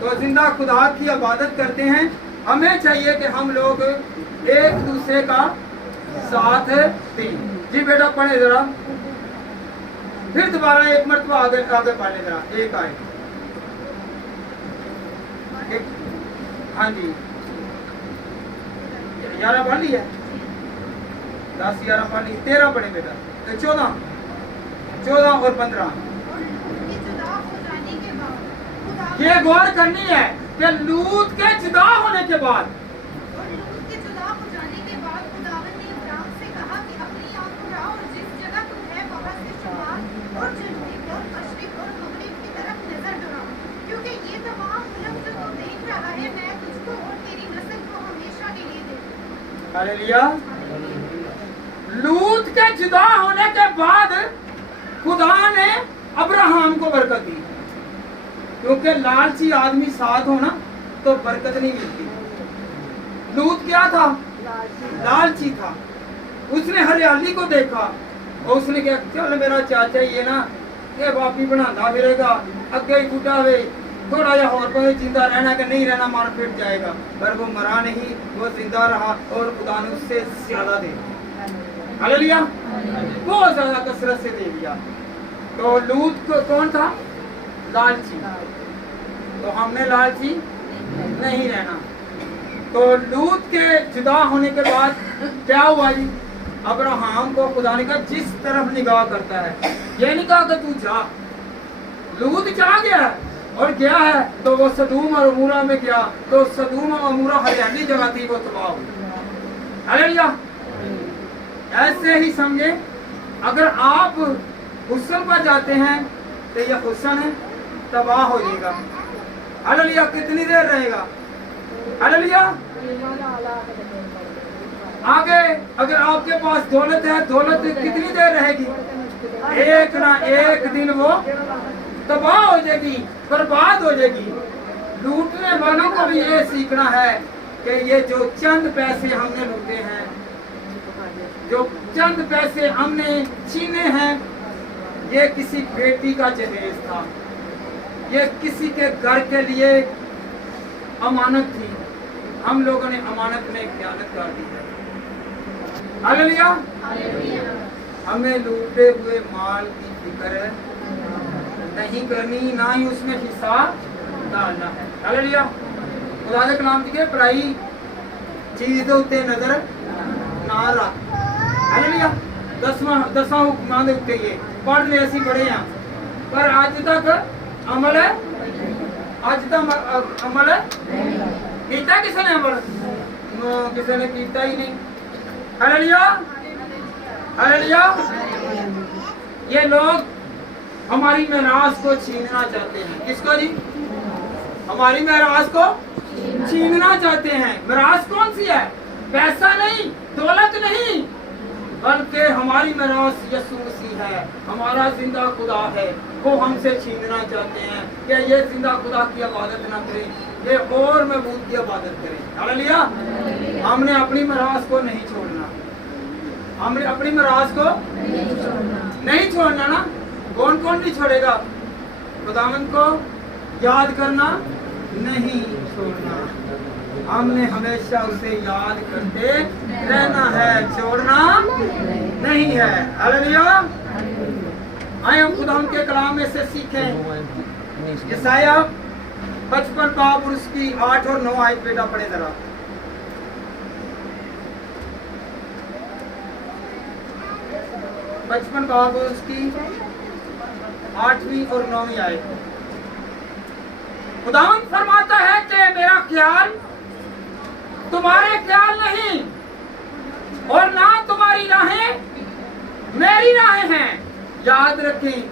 تو زندہ خدا کی عبادت کرتے ہیں. ہمیں چاہیے کہ ہم لوگ ایک دوسرے کا ساتھ دیں. جی بیٹا پڑھے ذرا, پھر دوبارہ ایک مرتبہ آگے پڑھنے ذرا. ایک آئے. ہاں جی 11 پڑھ لی ہے, 10 11 پڑھ لی, 13 پڑھے بیٹا, 14 اور 15. یہ غور کرنی ہے کہ لوط کے جدا ہونے کے بعد ہالیلویا. لوط کے جدا ہونے کے بعد خدا نے ابراہم کو برکت دی, کیونکہ لالچی آدمی ساتھ ہونا تو برکت نہیں ملتی. لوط کیا تھا؟ لالچی تھا. اس نے ہریالی کو دیکھا اور اس نے کہا چل میرا چاچا یہ نا یہ باپی بنا پھرے گا, اگے ہی بوٹا ہوئے تھوڑا جہا اور کوئی زندہ رہنا کہ نہیں رہنا, مار پھٹ جائے گا. پر وہ مرا نہیں, وہ زندہ رہا اور خدا نے اس سے زیادہ دے دیا. ہالیلویا. بہت زیادہ کثرت سے دے دیا. تو لوط کون تھا؟ لالچی. تو ہم نے لالچی نہیں رہنا. تو لوط کے جدا ہونے کے بعد کیا ہوا جی؟ ابراہم کو خدا نے کہا جس طرف نگاہ کرتا ہے, یہ نہیں کہا کہ تو جا. لوط جا گیا اور گیا ہے تو وہ سدوم اور عمورہ میں گیا, تو سدوم اور عمورہ ہریالی جگہ تھی, وہ تباہ ہوئی. ہالیلویا. ایسے ہی سمجھے اگر آپ حسن پر جاتے ہیں تو یہ حسن تباہ ہو جائے گا. हालेलुया। कितनी देर रहेगा? हालेलुया। आगे अगर आपके पास दौलत है, दौलत कितनी देर रहेगी? एक ना एक दिन वो तबाह हो जाएगी, बर्बाद हो जाएगी। लूटने वालों को भी ये सीखना है कि ये जो चंद पैसे हमने लूटे हैं, जो चंद पैसे हमने छीने हैं, ये किसी बेटी का जहेज था, ये किसी के घर के लिए अमानत थी। हम लोगों ने अमानत में ख़यानत कर दी है। हालेलुया। हमें लूटे हुए माल की फिक्र नहीं करनी, ना ही उसमें हिस्सा डालना है। हालेलुया। खुदा दे कलाम दी पराई चीज दे उत्ते नजर ना रख। हालेलुया। 10वां हुक्मां दे उत्ते ये पढ़ ले असीं पढ़े हां, पर अज तक अमल कीता किसी ने? अमल किसी ने कीता ही नहीं। हालेलुया। हालेलुया। ये लोग हमारी मेरास को छीनना चाहते हैं। किसको जी? हमारी मेरास को छीनना चाहते हैं। मेरास कौन सी है? पैसा नहीं, दौलत नहीं, बल्कि हमारी मेरास यीशु मसीह है, हमारा जिंदा खुदा है। वो हमसे छीनना चाहते हैं कि ये जिंदा खुदा की इबादत ना करें, ये और महबूद की इबादत करें। हालेलुया। हमने अपनी मेरास को नहीं छोड़ना, हमने अपनी मेरास को नहीं छोड़ना ना। कौन कौन नहीं छोड़ेगा? खुदावंद को याद करना नहीं छोड़ना। हमने हमेशा उसे याद करते रहना है, छोड़ना नहीं है। हालेलुया। आए हम खुदा के कलाम में से सीखें। यशाया 55 बाब और उसकी 8 और 9 आयत बेटा पढ़े जरा। 55 बाब और उसकी 8वीं और 9वीं आयत। खुदावंद फरमाता है कि मेरा ख्याल तुम्हारे ख्याल नहीं, और ना तुम्हारी राहें मेरी राहें हैं। याद रखें,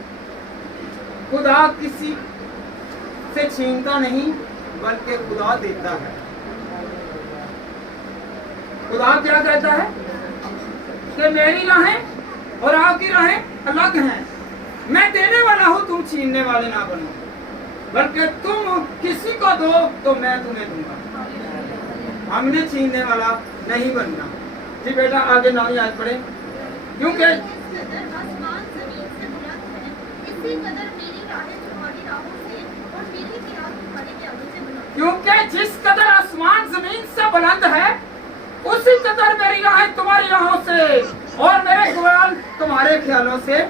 खुदा किसी से छीनता नहीं, बल्कि खुदा देता है। खुदा क्या कहता है कि मेरी राहें और आपकी राहें अलग हैं। मैं देने वाला हूं, तुम छीनने वाले ना बनो, बल्कि तुम किसी को दो तो मैं तुम्हें दूंगा। हमने छीनने वाला नहीं बनना। जी बेटा आगे 9वीं आयत पढ़े। क्योंकि आसमान जमीन से बुलंद है, इसी कदर मेरी राहें तुम्हारी राहों से और मेरे ख्याल तुम्हारे ख्यालों से बुलंद। क्योंकि जिस कदर आसमान जमीन से बुलंद है, उसी कदर मेरी राहें तुम्हारी राहों से और मेरे ख्याल तुम्हारे ख्यालों से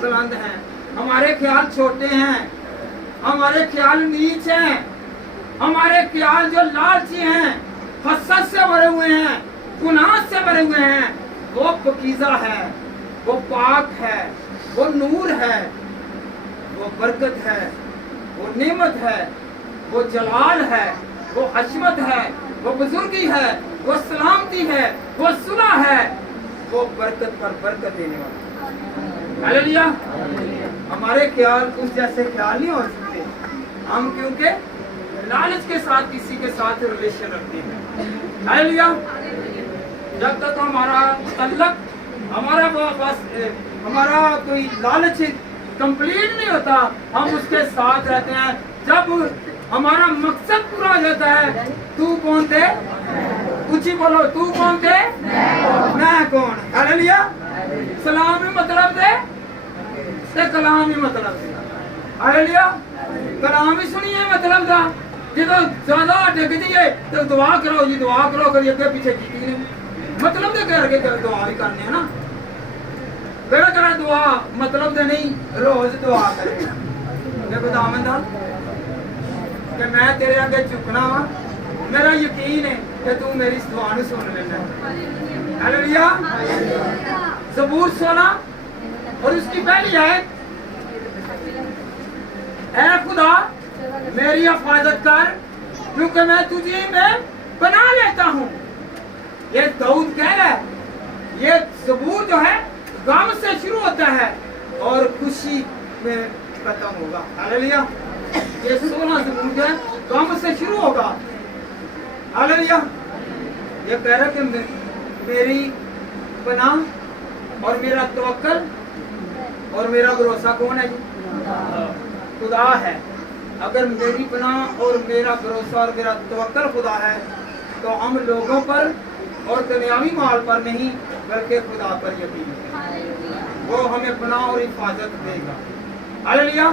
बुलंद हैं। हमारे ख्याल छोटे हैं, हमारे ख्याल नीच हैं, हमारे ख्याल जो लालची हैं, हसद से भरे हुए हैं, गुनाह से भरे हुए हैं। वो पकीज़ा है, वो पाक है, वो नूर है, वो बरकत है, वो नेमत है, वो जलाल है, वो अजमत है, वो बुजुर्गी है, वो सलामती है, वो सुलह है, वो बरकत पर बरकत देने वाला। हालेलुया। हमारे ख्याल उस जैसे ख्याल नहीं हो सकते हम, क्योंकि लालच के साथ किसी के साथ रिलेशन रखते हैं। हालेलुया। जब तक हमारा तल्लक हमारा बस हमारा कोई लालच कंप्लीट नहीं होता, हम उसके साथ रहते हैं। जब हमारा मकसद पूरा हो जाता है, तू कौन थे? ऊंची बोलो, तू कौन थे? मैं कौन? हालेलुया। सलाम ही मतलब दे ते कलाम ही मतलब दे। हालेलुया। कलाम ही सुनिए मतलब दा। ਜਦੋਂ ਜ਼ਿਆਦਾ ਡਿੱਗਦੀ ਏ ਤੇ ਦੁਆ ਕਰੋ ਜੀ, ਦੁਆ ਕਰੋ, ਕਦੀ ਅੱਗੇ ਪਿੱਛੇ ਕੀਤੀ ਨਹੀਂ। ਮਤਲਬ ਦੇ ਕਰਕੇ ਦੁਆ ਵੀ ਕਰਨੇ ਆ ਨਾ। ਕਿਹੜਾ ਕਰਾ ਦੁਆ ਮਤਲਬ ਦੇ ਨਹੀਂ, ਰੋਜ਼ ਦੁਆ ਕਰੇ ਕਿ ਖੁਦਾਵੰਦ ਦਾ ਕਿ ਮੈਂ ਤੇਰੇ ਅੱਗੇ ਝੁਕਣਾ ਵਾ, ਮੇਰਾ ਯਕੀਨ ਹੈ ਕਿ ਤੂੰ ਮੇਰੀ ਇਸ ਦੁਆ ਨੂੰ ਸੁਣ ਲੈਣਾ। हालेलुया। ज़बूर 16 और उसकी पहली आयत, ऐ खुदा मेरी हिफाजत कर, क्योंकि मैं तुझे में बना लेता हूँ। ये दाऊद कह रहा है, ये ज़बूर जो है गम से शुरू होता है और खुशी में खत्म होगा। हालेलुया। ये 16 ज़बूर है काम से शुरू होगा। हालेलुया। ये कह रहा कि मेरी पनाह और मेरा तवक्कल और मेरा भरोसा कौन है जी? खुदा है। अगर मेरी पनाह और मेरा भरोसा और मेरा तवक्कल खुदा है तो हम लोगों पर और दुनियावी माल पर नहीं बल्कि खुदा पर यकीन करें। वो हमें पनाह और हिफाजत देगा। हालेलुया।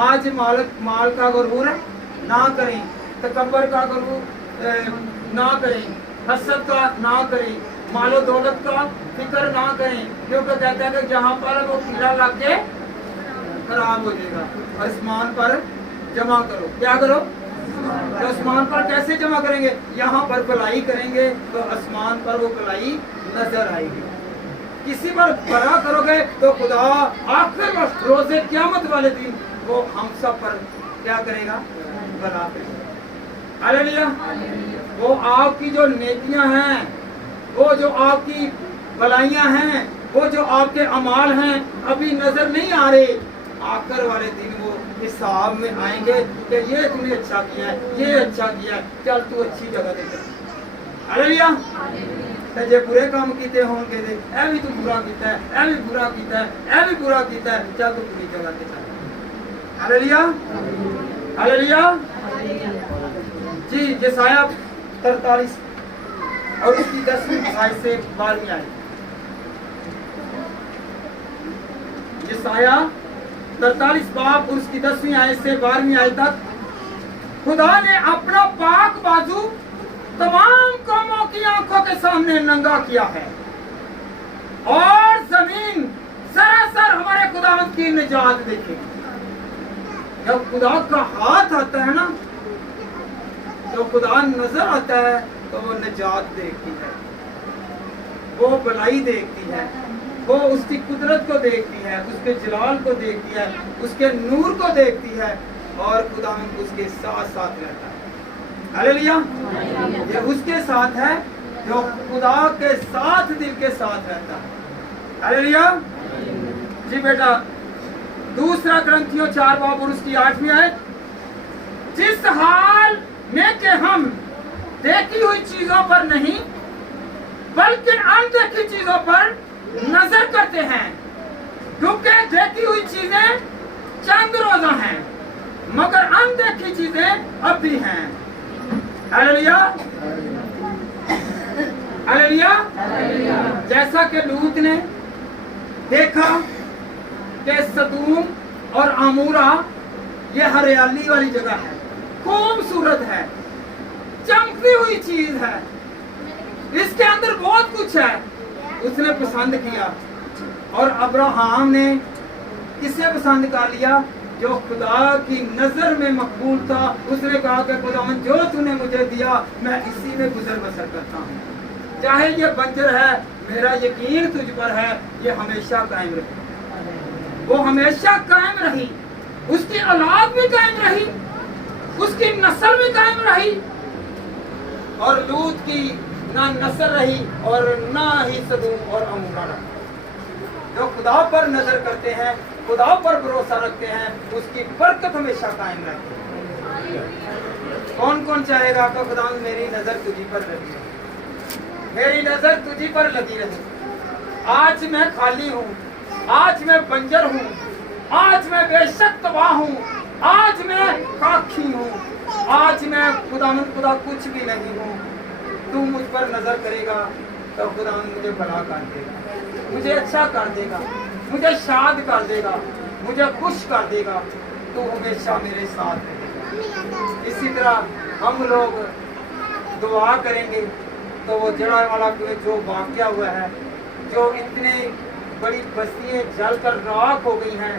आज माल का गुरूर ना करें, तकब्बर का गुरूर ना करें, हसद का ना करें, मालो दौलत का फिक्र ना करें, क्योंकि कहते हैं कि जहाँ पर वो कीड़ा लग के खराब हो जाएगा। आसमान पर जमा करो। क्या करो? तो आसमान पर कैसे जमा करेंगे? यहाँ पर भलाई करेंगे तो आसमान पर वो भलाई नजर आएगी। किसी पर भला करोगे तो खुदा आखिर रोजे क़यामत वाले दिन वो हम सब पर क्या करेगा? भला करेगा। हालेलुया। वो आपकी जो नेकियां हैं, वो जो आपकी भलाइयां हैं, वो जो आपके अमाल हैं अभी नजर नहीं आ रहे। आखिर वाले दिन वो हिसाब में आएंगे कि ये तूने अच्छा किया है, ये अच्छा किया है, चल तू अच्छी जगह दे। हालेलुया। ते जे बुरे काम कीते होंगे दे ए भी तू बुरा कीता है, ए भी बुरा कीता है, ए भी बुरा कीता है, चल तू बुरी जगह ते चल। हालेलुया। हालेलुया जी। यशायाह 43 और उसकी 10वीं आयत से 12वीं आयत। यशायाह 43 बाब और उसकी 10वीं आयत से 12वीं आयत तक खुदा ने अपना पाक बाजू तमाम कौमों की आंखों के सामने नंगा किया है और जमीन सरासर हमारे खुदावंद की निजात देखेगी। जब खुदा का हाथ आता है ना, तो खुदा नजर आता है तो वो निजात देखती है, वो भलाई देखती है, वो उसकी कुदरत को देखती है, उसके जलाल को देखती है, उसके नूर को देखती है और खुदा उसके साथ साथ रहता है। हालेलुया। ये उसके साथ है जो खुदा के साथ दिल के साथ रहता है। हालेलुया जी। बेटा दूसरा ग्रंथियों 4 बाब और उसकी 8वीं आयत। जिस हाल में कि हम देखी हुई चीजों पर नहीं बल्कि अनदेखी चीजों पर नजर करते हैं, क्योंकि देखी हुई चीजें चंद रोजा हैं मगर अनदेखी चीजें अब भी हैं। हालेलुया। हालेलुया। जैसा कि लूत ने देखा कि सदूम और अमूरा ये हरियाली वाली जगह है, खूबसूरत है, चमकती हुई चीज है, इसके अंदर बहुत कुछ है, उसने पसंद किया। और अब्राहम ने किसे पसंद कर लिया? जो खुदा की नजर में मकबूल था। उसने कहा कि खुदावंद जो तूने मुझे दिया मैं इसी में गुजर बसर करता हूँ, चाहे ये बंजर है, मेरा यकीन तुझ पर है, ये हमेशा कायम रहे। वो हमेशा कायम रही, उसकी औलाद भी कायम रही, उसकी नस्ल भी कायम रही और लूत की ना नस्ल रही और ना ही सदूम और अमूरा रही। जो खुदा पर नजर करते हैं, खुदा पर भरोसा रखते हैं, उसकी बरकत हमेशा कायम रहती है। कौन कौन चाहेगा कि खुदा मेरी नजर तुझी पर लगी रहे, मेरी नजर तुझी पर लगी रहे। आज मैं खाली हूँ, आज मैं बंजर हूँ, आज मैं बेशक तबाह हूँ, आज मैं खाकी हूँ, आज मैं खुदा कुछ भी नहीं हूँ। तू मुझ पर नजर करेगा तो खुदा मुझे भला कर देगा, मुझे अच्छा कर देगा, मुझे शाद कर देगा, मुझे खुश कर देगा। तू हमेशा मेरे साथ रहेगा। इसी तरह हम लोग दुआ करेंगे तो वो जड़ा वाला जो वाक़या हुआ है, जो इतनी बड़ी बस्तियाँ जलकर राख हो गई हैं,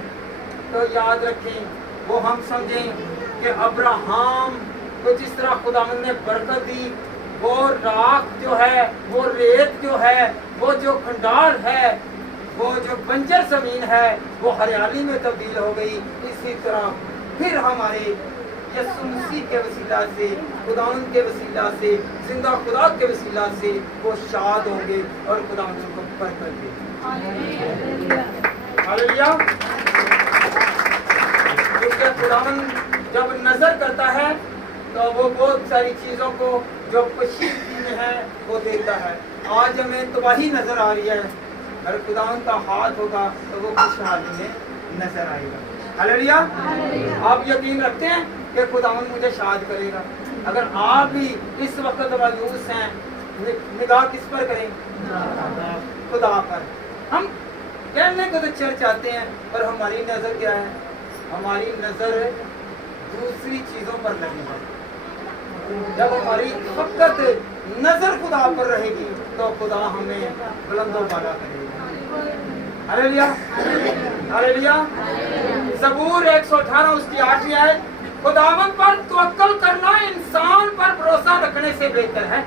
तो याद रखें, वो हम समझें कि अब्राहम को जिस तरह खुदावंद ने बरकत दी, वो राख जो है, वो रेत जो है, वो जो खंडार है, वो जो बंजर जमीन है, वो हरियाली में तब्दील हो गई। इसी तरह फिर हमारे यीशु मसीह के वसीला से, खुदावंद के वसीला से, जिंदा खुदा के वसीला से वो शाद होंगे और खुदावंद उनको बरकत देंगे। हालेलुया। क्योंकि खुदावंद जब नजर करता है तो वो बहुत सारी चीज़ों को जो कशीदगी में है वो देता है। आज हमें तबाही नज़र आ रही है, अगर खुदावन का हाथ होगा तो वो खुशहाली में नज़र आएगा। हालेलुया। आप यकीन रखते हैं कि खुदावन मुझे शाद करेगा? अगर आप भी इस वक्त मायूस हैं, निगाह किस पर करें? खुदा पर। हम कहने को तो चर्च आते हैं, पर हमारी नज़र क्या है? हमारी नज़र दूसरी चीज़ों पर लगी है। जब हमारी फकत नज़र खुदा पर रहेगी तो खुदा हमें बुलंदो बाला करेगा। Hallelujah, hallelujah. ज़बूर 118 उसकी 8वीं आयत, खुदावंद पर तवक्कल करना इंसान पर भरोसा रखने से बेहतर है।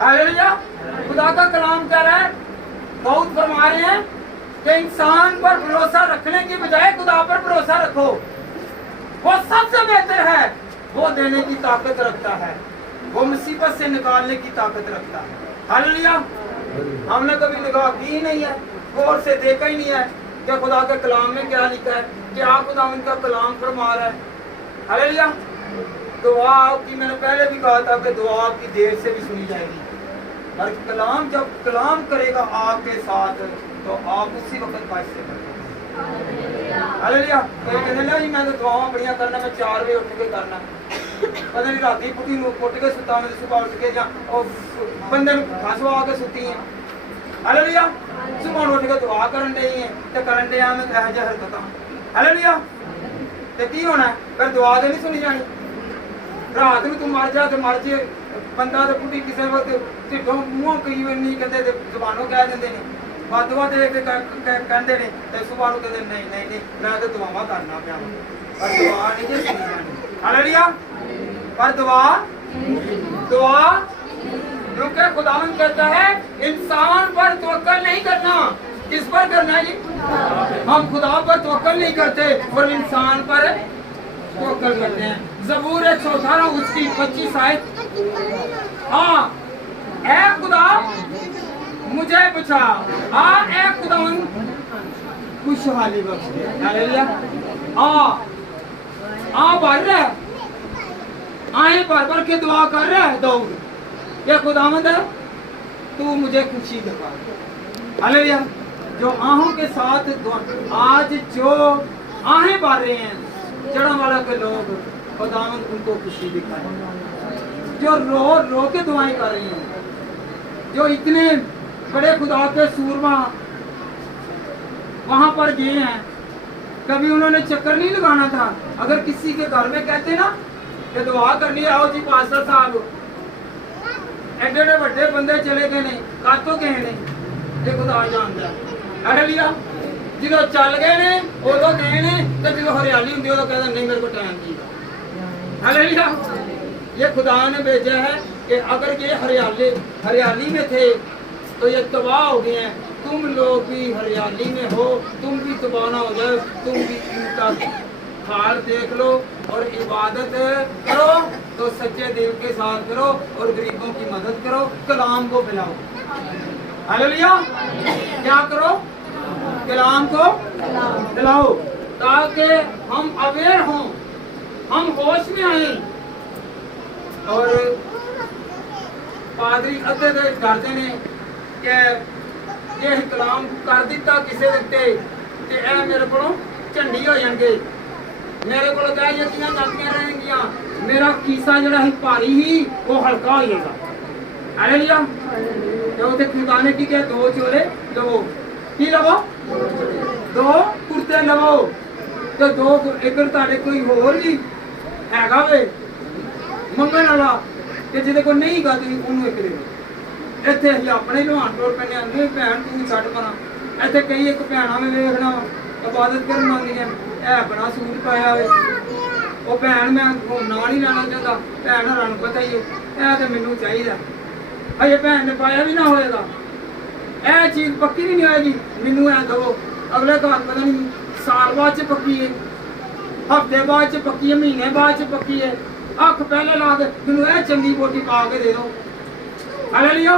हालेलुया। खुदा का कलाम कह रहा है, दाऊद फरमा रहे हैं कि इंसान पर भरोसा रखने की बजाय खुदा पर भरोसा रखो, वो सबसे बेहतर है। वो देने की ताकत रखता है, वो मुसीबत से निकालने की ताकत रखता है। हालेलुया। हमने कभी निगाह की ही नहीं है, गौर से देखा ही नहीं है कि खुदा के कलाम में क्या लिखा है, क्या खुदा उनका कलाम फरमा रहा है। हालेलुया। दुआ आपकी, मैंने पहले भी कहा था कि दुआ आपकी देर से भी सुनी जाएगी, और कलाम जब कलाम करेगा आपके साथ तो आप उसी वक्त बात से करेंगे। हालेलुया। कोई कहने ना जी मैं तो दुआवां बड़ियां करना, मैं 4 बजे उठ के करना, पता नहीं राती पुटी उठ के सुता, मैं सुबह उठ के या बंदे फसवा के सुती है। हालेलुया। सुबह उठ के दुआ करन दे हैं ते करन दे मैं कह जा हरकतां। हालेलुया। ते की होना फिर दुआ ते नहीं सुनी जानी। रात में तू मर जा ते मर जे, बंदा ते पुटी किसी वक्त ढिडों मूंहों कई नहीं कहते ते जुबानों कह देंदे ने, बदुआ दे के कहते ने ते सुबह को कहते नहीं नहीं नहीं मैं तो दुआवां करना पिया, पर दुआ नहीं जे सुनी जानी। हालेलुया। पर दुआ क्योंकि खुदावंद कहता है इंसान पर तवक्कल नहीं करना। किस पर करना है जी? हम खुदा पर तवक्कल नहीं करते और इंसान पर तवक्कल करते हैं। ज़बूर 118 उसकी 25 आयत, हाँ ऐ खुदा मुझे बचा, हाँ ऐ खुदावंद खुशहाली बख्श दे। हालेलुया। भर रहा है, आए भर के दुआ कर रहा है दाऊद, ये खुदावंद तू मुझे खुशी दिखा। हालेलुया। जो आहों के साथ आज जो आहें भर रहे हैं जड़ा वाला के लोग, खुदावंद उनको खुशी दिखाए। जो रो के दुआएं कर रहे हैं, जो इतने बड़े खुदा के सूरमा वहां पर गए हैं, कभी उन्होंने चक्कर नहीं लगाना था। अगर किसी के घर में कहते ना कि दुआ करनी, आओ जी पास्टर साहब, एडे एडे बड़े बंदे चले गए ने, कातों गए ने, ये खुदा जानता है। हालेलुया। जो चल गए ने उदों गए ने, तो जो हरियाली होंगी उदों कहता नहीं मेरे को टाइम नहीं। हालेलुया। ये खुदा ने भेजा है कि अगर ये हरियाली में थे तो ये तबाह हो गए हैं। तुम लोग भी हरियाली में हो, तुम भी तबाह ना हो जाए, तुम भी इनका हाल देख लो और इबादत करो तो सच्चे दिल के साथ करो और गरीबों की मदद करो, कलाम को फैलाओ। हालेलुया। क्या करो? कलाम को फैलाओ, ताकि हम अवेयर हों, हम होश में आए। और पादरी अद्धे दे डरते ने कि ये कलाम कर दिता किसी उत्ते ते ए मेरे को झंडी हो जाएंगे, मेरे को जतियां जातियां रहेंगियां, मेरा कीसा जड़ा है भारी ही वो हल्का हो जाएगा। हालेलुया। तो उसे खुदा ने की क्या 2 चोले लवो, की लवो 2 कुर्ते लवो, तो 2 एक ताड़े कोई होर भी हैगा वे मंगन वाला कि जिदे को नहीं गा तुम उन्होंने एक दे। ਇੱਥੇ ਅਸੀਂ ਆਪਣੇ ਲਵਾਨ ਟੋਰ ਪੈਨੇ ਆਂਦੇ ਭੈਣ ਤੂੰ ਛੱਡ ਪਰਾਂ। ਇੱਥੇ ਕਈ ਇੱਕ ਭੈਣਾਂ ਨੇ ਵੇਖਣਾ ਇਬਾਦਤ ਕਰਨ ਆਉਂਦੀਆਂ, ਇਹ ਬੜਾ ਸੂਟ ਪਾਇਆ ਵੇ, ਉਹ ਭੈਣ ਮੈਂ ਨਾਲ ਹੀ ਲੈਣਾ ਚਾਹੁੰਦਾ, ਭੈਣ ਹਰਾਂ ਨੂੰ ਪਤਾ ਹੀ ਹੈ ਇਹ ਤੇ ਮੈਨੂੰ ਚਾਹੀਦਾ, ਅਜੇ ਭੈਣ ਨੇ ਪਾਇਆ ਵੀ ਨਾ ਹੋਏਗਾ, ਇਹ ਚੀਜ਼ ਪੱਕੀ ਵੀ ਨਹੀਂ ਹੋਏਗੀ, ਮੈਨੂੰ ਇਹ ਦਵੋ। ਅਗਲੇ ਘਰ ਪਤਾ ਨਹੀਂ ਸਾਲ ਬਾਅਦ ਚ ਪੱਕੀ ਹੈ, ਹਫ਼ਤੇ ਬਾਅਦ ਚ ਪੱਕੀ ਹੈ, ਮਹੀਨੇ ਬਾਅਦ ਚ ਪੱਕੀ ਹੈ, ਅੱਖ ਪਹਿਲੇ ਲਾ ਕੇ ਮੈਨੂੰ ਇਹ ਚੰਗੀ ਬੋਟੀ ਪਾ ਕੇ ਦੇ ਦਿਓ। हालेलुया।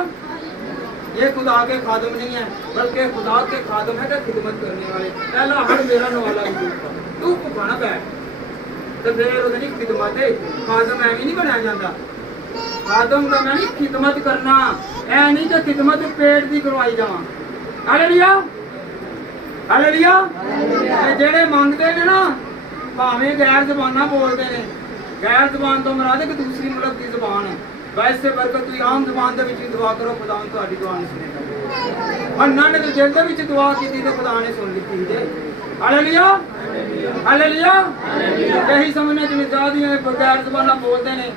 ये खुदा के खादम नहीं है बल्कि खुदा के खादम है कि खिदमत करने वाले। पहला हर मेरा नवाला भी तू भुखाना बैठ, ਤੇ ਫਿਰ ਉਹਦੇ ਲਈ ਖਿਦਮਤ ਹੈ। ਖਾਦਮ ਐਵੇਂ ਨਹੀਂ ਬਣਿਆ ਜਾਂਦਾ। ਖਾਦਮ ਦਾ ਮੈਂ ਨਹੀਂ ਖਿਦਮਤ ਕਰਨਾ, ਐ ਨਹੀਂ ਕਿ ਖਿਦਮਤ ਪੇਟ ਦੀ ਕਰਵਾਈ ਜਾਵਾਂ। Hallelujah, hallelujah. ਤੇ ਜਿਹੜੇ ਮੰਗਦੇ ਨੇ ਨਾ, ਭਾਵੇਂ ਗੈਰ ਜ਼ਬਾਨਾਂ ਬੋਲਦੇ ਨੇ, ਗੈਰ ਜ਼ਬਾਨ ਤੋਂ ਮੁਰਾਦ ਹੈ ਕਿ ਦੂਸਰੀ ਮੁਲਕ ਦੀ ਜ਼ਬਾਨ ਹੈ। ਵੈਸੇ ਬਰਕਤ ਤੁਸੀਂ ਆਮ ਜ਼ਬਾਨ ਦੇ ਵਿੱਚ ਵੀ ਦੁਆ ਕਰੋ, ਖੁਦਾ ਤੁਹਾਡੀ ਦੁਆ ਨਹੀਂ ਸੁਣੇਗਾ। ਹੰਨਾ ਨੇ ਤਾਂ ਦਿਲ ਦੇ ਵਿੱਚ ਦੁਆ ਕੀਤੀ ਤੇ ਖੁਦਾ ਨੇ ਸੁਣ ਲਈ ਜੇ। Hallelujah, hallelujah. ਇਹੀ ਸਮਝਣਾ ਜਿਵੇਂ ਜ਼ਾਦੀਆਂ ਗੈਰ ਜ਼ਬਾਨਾਂ ਬੋਲਦੇ ਨੇ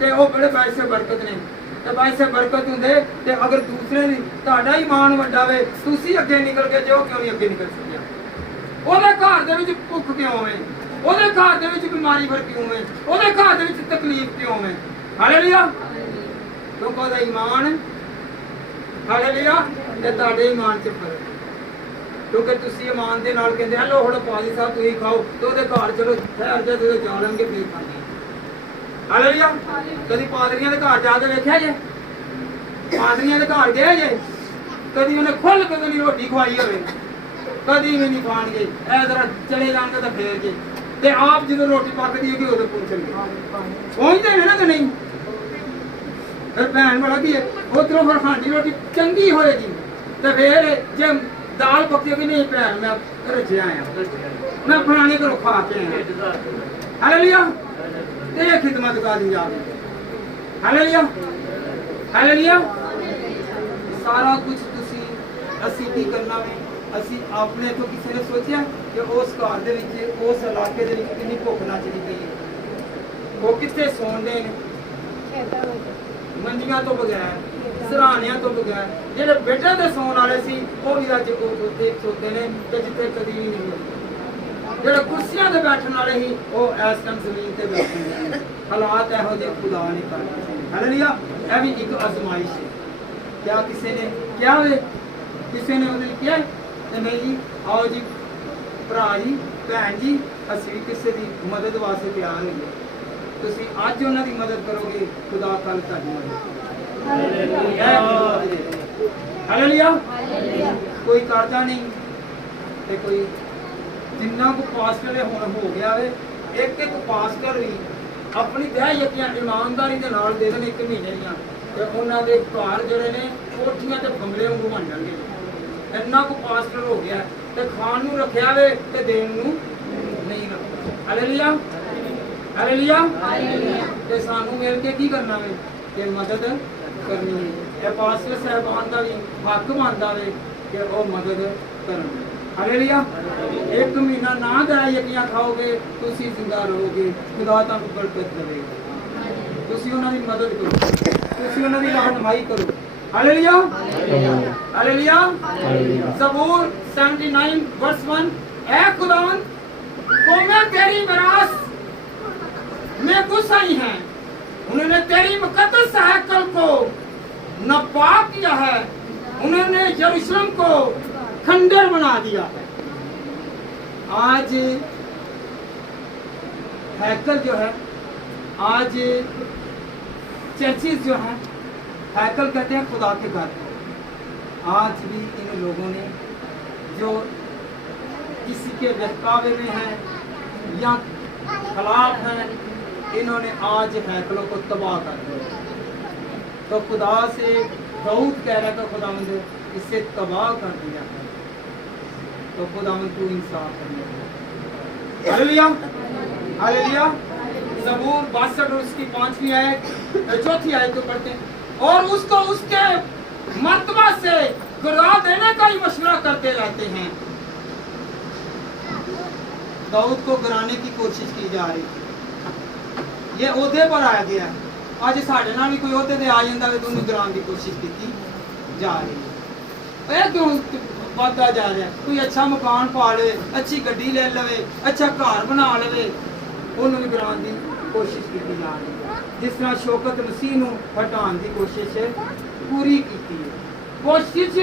ਤੇ ਉਹ ਬੜੇ ਵੈਸੇ ਬਰਕਤ ਨੇ। ਤੇ ਵੈਸੇ ਬਰਕਤ ਹੁੰਦੇ ਤੇ ਅਗਰ ਦੂਸਰੇ ਦੀ ਤੁਹਾਡਾ ਈਮਾਨ ਵੱਡਾ ਵੇ, ਤੁਸੀਂ ਅੱਗੇ ਨਿਕਲ ਕੇ ਜਾਓ, ਕਿਉਂ ਨਹੀਂ ਅੱਗੇ ਨਿਕਲ ਸਕਿਆ? ਉਹਦੇ ਘਰ ਦੇ ਵਿੱਚ ਭੁੱਖ ਕਿਉਂ ਹੈ? ਉਹਦੇ ਘਰ ਦੇ ਵਿੱਚ ਬਿਮਾਰੀ ਫਿਰ ਕਿਉਂ ਹੈ? ਉਹਦੇ ਘਰ ਦੇ ਵਿੱਚ ਤਕਲੀਫ ਕਿਉਂ ਹੈ? ਹਾਲੇਲੂਇਆ। ਕਿਉਂਕਿ ਉਹਦਾ ਈਮਾਨ, ਹਾਲੇਲੂਇਆ, ਤੇ ਤੁਹਾਡੇ ਈਮਾਨ 'ਚ ਫਰਕ। ਕਿਉਂਕਿ ਤੁਸੀਂ ਈਮਾਨ ਦੇ ਨਾਲ ਕਹਿੰਦੇ ਹਲੋ ਹੁਣ ਪਾਜੀ ਸਾਹਿਬ ਤੁਸੀਂ ਖਾਓ, ਤੇ ਉਹਦੇ ਘਰ ਚਲੋ ਠਹਿਰ ਜਾ, ਜਦੋਂ ਜਾ ਲੈਣਗੇ ਫੇਰ ਖਾਂਦੇ। ਹਾਲੇਲੂਇਆ। ਕਦੀ ਪਾਦਰੀਆਂ ਦੇ ਘਰ ਜਾ ਕੇ ਵੇਖਿਆ ਜੇ? ਪਾਦਰੀਆਂ ਦੇ ਘਰ ਗਏ ਜੇ? ਕਦੀ ਉਹਨੇ ਖੁੱਲ ਕੇ ਨਹੀਂ ਰੋਟੀ ਖਵਾਈ ਹੋਵੇ? ਕਦੀ ਵੀ ਨਹੀਂ ਖਾਣਗੇ। ਇਹ ਜ਼ਰਾ ਚਲੇ ਜਾਣਗੇ ਤਾਂ ਫੇਰ ਜੇ। ਤੇ ਆਪ ਜਦੋਂ ਰੋਟੀ ਪੱਕਦੀ ਹੈ ਕਿ ਉਦੋਂ ਪਹੁੰਚਣਗੇ, ਪਹੁੰਚਦੇ ਨੇ ਨਾ ਕਿ ਨਹੀਂ? ਫਿਰ ਭੈਣ ਬੜਾ ਕੀ ਹੈ, ਉਧਰੋਂ ਫਿਰ ਸਾਡੀ ਰੋਟੀ ਚੰਗੀ ਹੋਏਗੀ ਤੇ ਫਿਰ ਜੇ ਦਾਲ ਪੱਕੀ ਹੋਗੀ, ਨਹੀਂ ਭੈਣ ਮੈਂ ਰਜਿਆ ਆਇਆ, ਮੈਂ ਫਲਾਣੇ ਘਰੋਂ ਖਾ ਕੇ ਆਇਆ। ਹਾਲੇਲੂਇਆ। ਤੇ ਇਹ ਖਿਦਮਤ ਕਰਨੀ ਜਾਵੇ। Hallelujah, hallelujah. ਸਾਰਾ ਕੁਝ ਤੁਸੀਂ ਅਸੀਂ ਕੀ ਕਰਨਾ ਵੇ? ਅਸੀਂ ਆਪਣੇ ਤੋਂ ਕਿਸੇ ਨੇ ਸੋਚਿਆ ਕਿ ਉਸ ਘਰ ਦੇ ਵਿੱਚ, ਉਸ ਇਲਾਕੇ ਦੇ ਵਿੱਚ ਕਿੰਨੀ ਭੁੱਖ ਨੱਚਦੀ ਪਈ ਹੈ? ਉਹ ਕਿੱਥੇ ਸੌਂਦੇ ਨੇ? ਮੰਜੀਆਂ ਤੋਂ ਬਗੈਰ, ਸਰਾਣਿਆਂ ਤੋਂ ਬਗੈਰ। ਜਿਹੜੇ ਬੈੱਡਾਂ ਤੇ ਸੌਣ ਵਾਲੇ ਸੀ ਉਹ ਵੀ ਅੱਜ ਉੱਥੇ ਸੌਂਦੇ ਨੇ ਤੇ ਜਿੱਥੇ ਕਦੀ ਵੀ ਨਹੀਂ ਹੋਈ। ਜਿਹੜੇ ਕੁਰਸੀਆਂ ਤੇ ਬੈਠਣ ਵਾਲੇ ਸੀ ਉਹ ਇਸ ਟਾਈਮ ਜ਼ਮੀਨ ਤੇ ਬੈਠੇ ਨੇ। ਹਾਲਾਤ ਇਹੋ ਜਿਹੇ ਖੁਦਾ ਨੇ ਕਰਨੇ। ਹਾਲੇਲੂਇਆ। ਇਹ ਵੀ ਇੱਕ ਅਜ਼ਮਾਇਸ਼ ਹੈ। ਕਿਆ ਕਿਸੇ ਨੇ ਕਿਹਾ ਹੋਵੇ? ਕਿਸੇ ਨੇ ਉਹਨੇ ਕਿਹਾ ਤੇ ਨਹੀਂ ਜੀ, ਆਓ ਜੀ ਭਰਾ ਜੀ, ਭੈਣ ਜੀ, ਅਸੀਂ ਵੀ ਕਿਸੇ ਦੀ ਮਦਦ ਵਾਸਤੇ ਤਿਆਰ ਹੋਈਏ। ਤੁਸੀਂ ਅੱਜ ਉਹਨਾਂ ਦੀ ਮਦਦ ਕਰੋਗੇ, ਖੁਦਾ ਕੱਲ ਤੁਹਾਡੀ ਮਦਦ। ਹਾਲੇਲੂਇਆ। ਕੋਈ ਕਰਦਾ ਨਹੀਂ ਤੇ ਕੋਈ ਜਿੰਨਾ ਕੋ ਪਾਸਟਰ ਹੁਣ ਹੋ ਗਿਆ ਵੇ, ਇੱਕ ਇੱਕ ਪਾਸਟਰ ਵੀ ਆਪਣੀ ਦਇਆ ਯਕੀਨ ਇਮਾਨਦਾਰੀ ਦੇ ਨਾਲ ਦੇ ਦੇਣ 1 ਮਹੀਨੇ ਦੀਆਂ, ਤੇ ਉਹਨਾਂ ਦੇ ਘਰ ਜਿਹੜੇ ਨੇ ਕੋਠੀਆਂ ਤੇ ਬੰਗਲੇ ਵਾਂਗੂ ਬਣ ਜਾਣਗੇ। ਇੰਨਾ ਕੋ ਪਾਸਟਰ ਹੋ ਗਿਆ ਤੇ ਖਾਣ ਨੂੰ ਰੱਖਿਆ ਵੇ ਤੇ ਦੇਣ ਨੂੰ ਨਹੀਂ ਰੱਖਿਆ। Hallelujah, hallelujah. ਤੇ ਸਾਨੂੰ ਮਿਲ ਕੇ ਕੀ ਕਰਨਾ ਵੇ? ਕਿ ਮਦਦ ਕਰਨੀ ਹੈ। ਇਹ ਪਾਸਟਰ ਸਾਹਿਬਾਨ ਦਾ ਵੀ ਹੱਕ ਬਣਦਾ ਵੇ ਕਿ ਉਹ ਮਦਦ ਕਰਨ। ਹਾਲੇਲੂਇਆ। 1 ਮਹੀਨਾ ਨਾ ਦਇਆ ਯਕੀਨ ਖਾਓਗੇ, ਤੁਸੀਂ ਜ਼ਿੰਦਾ ਰਹੋਗੇ, ਖੁਦਾ ਤੁਹਾਨੂੰ ਬਰਕਤ ਦੇਵੇਗਾ। ਤੁਸੀਂ ਉਹਨਾਂ ਦੀ ਮਦਦ ਕਰੋ, ਤੁਸੀਂ ਉਹਨਾਂ ਦੀ ਰਹਿਨਮਾਈ ਕਰੋ। Hallelujah, hallelujah. ਜ਼ਬੂਰ 79 वर्स 1। ऐ खुदावन, कौमें तेरी विरासत में घुस आई हैं, उन्होंने तेरी मुकद्दस हैकल को नापाक किया है, उन्होंने यरूशलेम को खंडर बना दिया है। आज हैकल जो है, आज चर्चिस जो है, हैकल कहते हैं खुदा के घर। आज भी इन लोगों ने जो किसी के बहकावे में हैं या खिलाफ हैं, इन्होंने आज हैकलों को तबाह कर दिया। तो खुदा से दाऊद कह रहा था, खुदावंद इसे तबाह कर दिया है, तो खुदावंद तू इंसाफ करने। Hallelujah, hallelujah. ज़बूर 62 और उसकी 5वीं आयत, 4थी आयत को पढ़ते हैं। और उसको उसके मर्तबा से गिरा देने का ही मशवरा करते रहते हैं। दाऊद को गिराने की कोशिश की जा रही थी। ये ओहदे पर आ गया। आज साढ़े नाल भी कोई ओहदे ते आ जांदा वे, तुहानू गिराने की कोशिश की जा रही है। ये क्यों बढ़ता जा रहा है? कोई अच्छा मकान पा ले, अच्छी गड्डी ले लवे, अच्छा घर बना लवे, उन्होंने भी गिराने की कोशिश की जा रही है। जिस तरह शौकत मसीह नू हटाने की कोशिश पूरी की है। कोशिश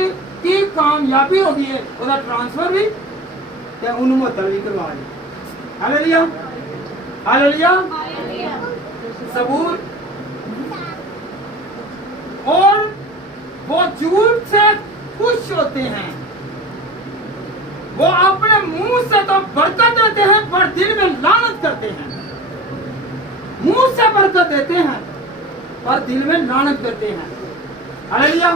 की कामयाबी हो गई है, उसका ट्रांसफर भी ते उन्होंने मुअत्तल भी करवा ली। Hallelujah, hallelujah. ज़बूर। और वो झूठ से खुश होते हैं, वो अपने मुंह से तो बरकत देते हैं पर दिल में लानत करते हैं। मुंह से बरकत देते हैं और दिल में लानत करते हैं। हालेलुया।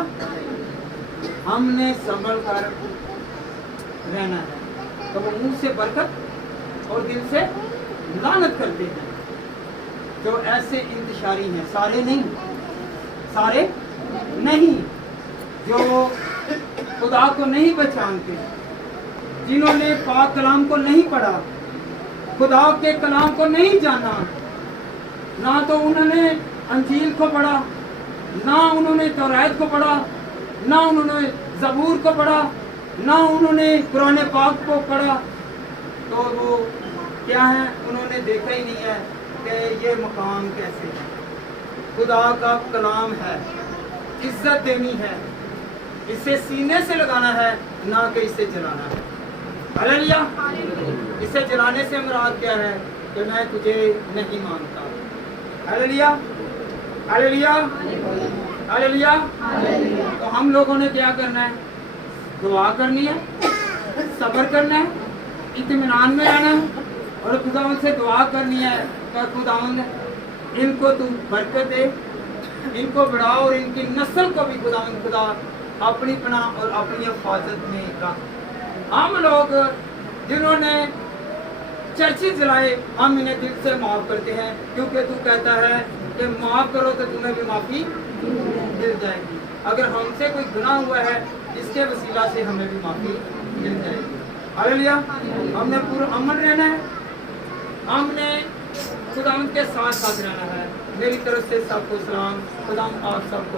हमने संभल कर रहना है। तो वो मुंह से बरकत और दिल से लानत करते हैं। जो ऐसे इंतशारी हैं, सारे नहीं, जो खुदा को नहीं पहचानते, जिन्होंने पाक कलाम को नहीं पढ़ा, खुदा के कलाम को नहीं जाना, ना तो उन्होंने अंजील को पढ़ा, ना उन्होंने तौरात को पढ़ा, ना उन्होंने ज़बूर को पढ़ा, ना उन्होंने कुरान पाक को पढ़ा, तो वो क्या है, उन्होंने देखा ही नहीं है कि ये मकाम कैसे है। खुदा का कलाम है, इज्जत देनी है, इसे सीने से लगाना है, ना कि इसे जलाना है। हालेलुया। इसे जलाने से मुराद क्या है कि मैं तुझे नहीं मानता। Hallelujah, hallelujah, hallelujah. तो हम लोगों ने क्या करना है? दुआ करनी है, सब्र करना है, इत्मीनान में रहना है और खुदावंद से दुआ करनी है कि खुदावंद इनको तू बरकत दे, इनको बढ़ा और इनकी नस्ल को भी खुदावंद खुदा अपनी पनाह और अपनी हिफाजत में रख। हम लोग जिन्होंने चर्चित जलाए, हम इन्हें दिल से माफ करते हैं, क्योंकि तू कहता है कि माफ करो तो तुम्हें भी माफी मिल जाएगी। अगर हमसे कोई गुनाह हुआ है, इसके वसीला से हमें भी माफी मिल जाएगी। हालेलुया। हमने पूरा अमन रहना है, हमने खुदावंद के साथ साथ रहना है। मेरी तरफ से सबको सलाम। खुदा आप सबको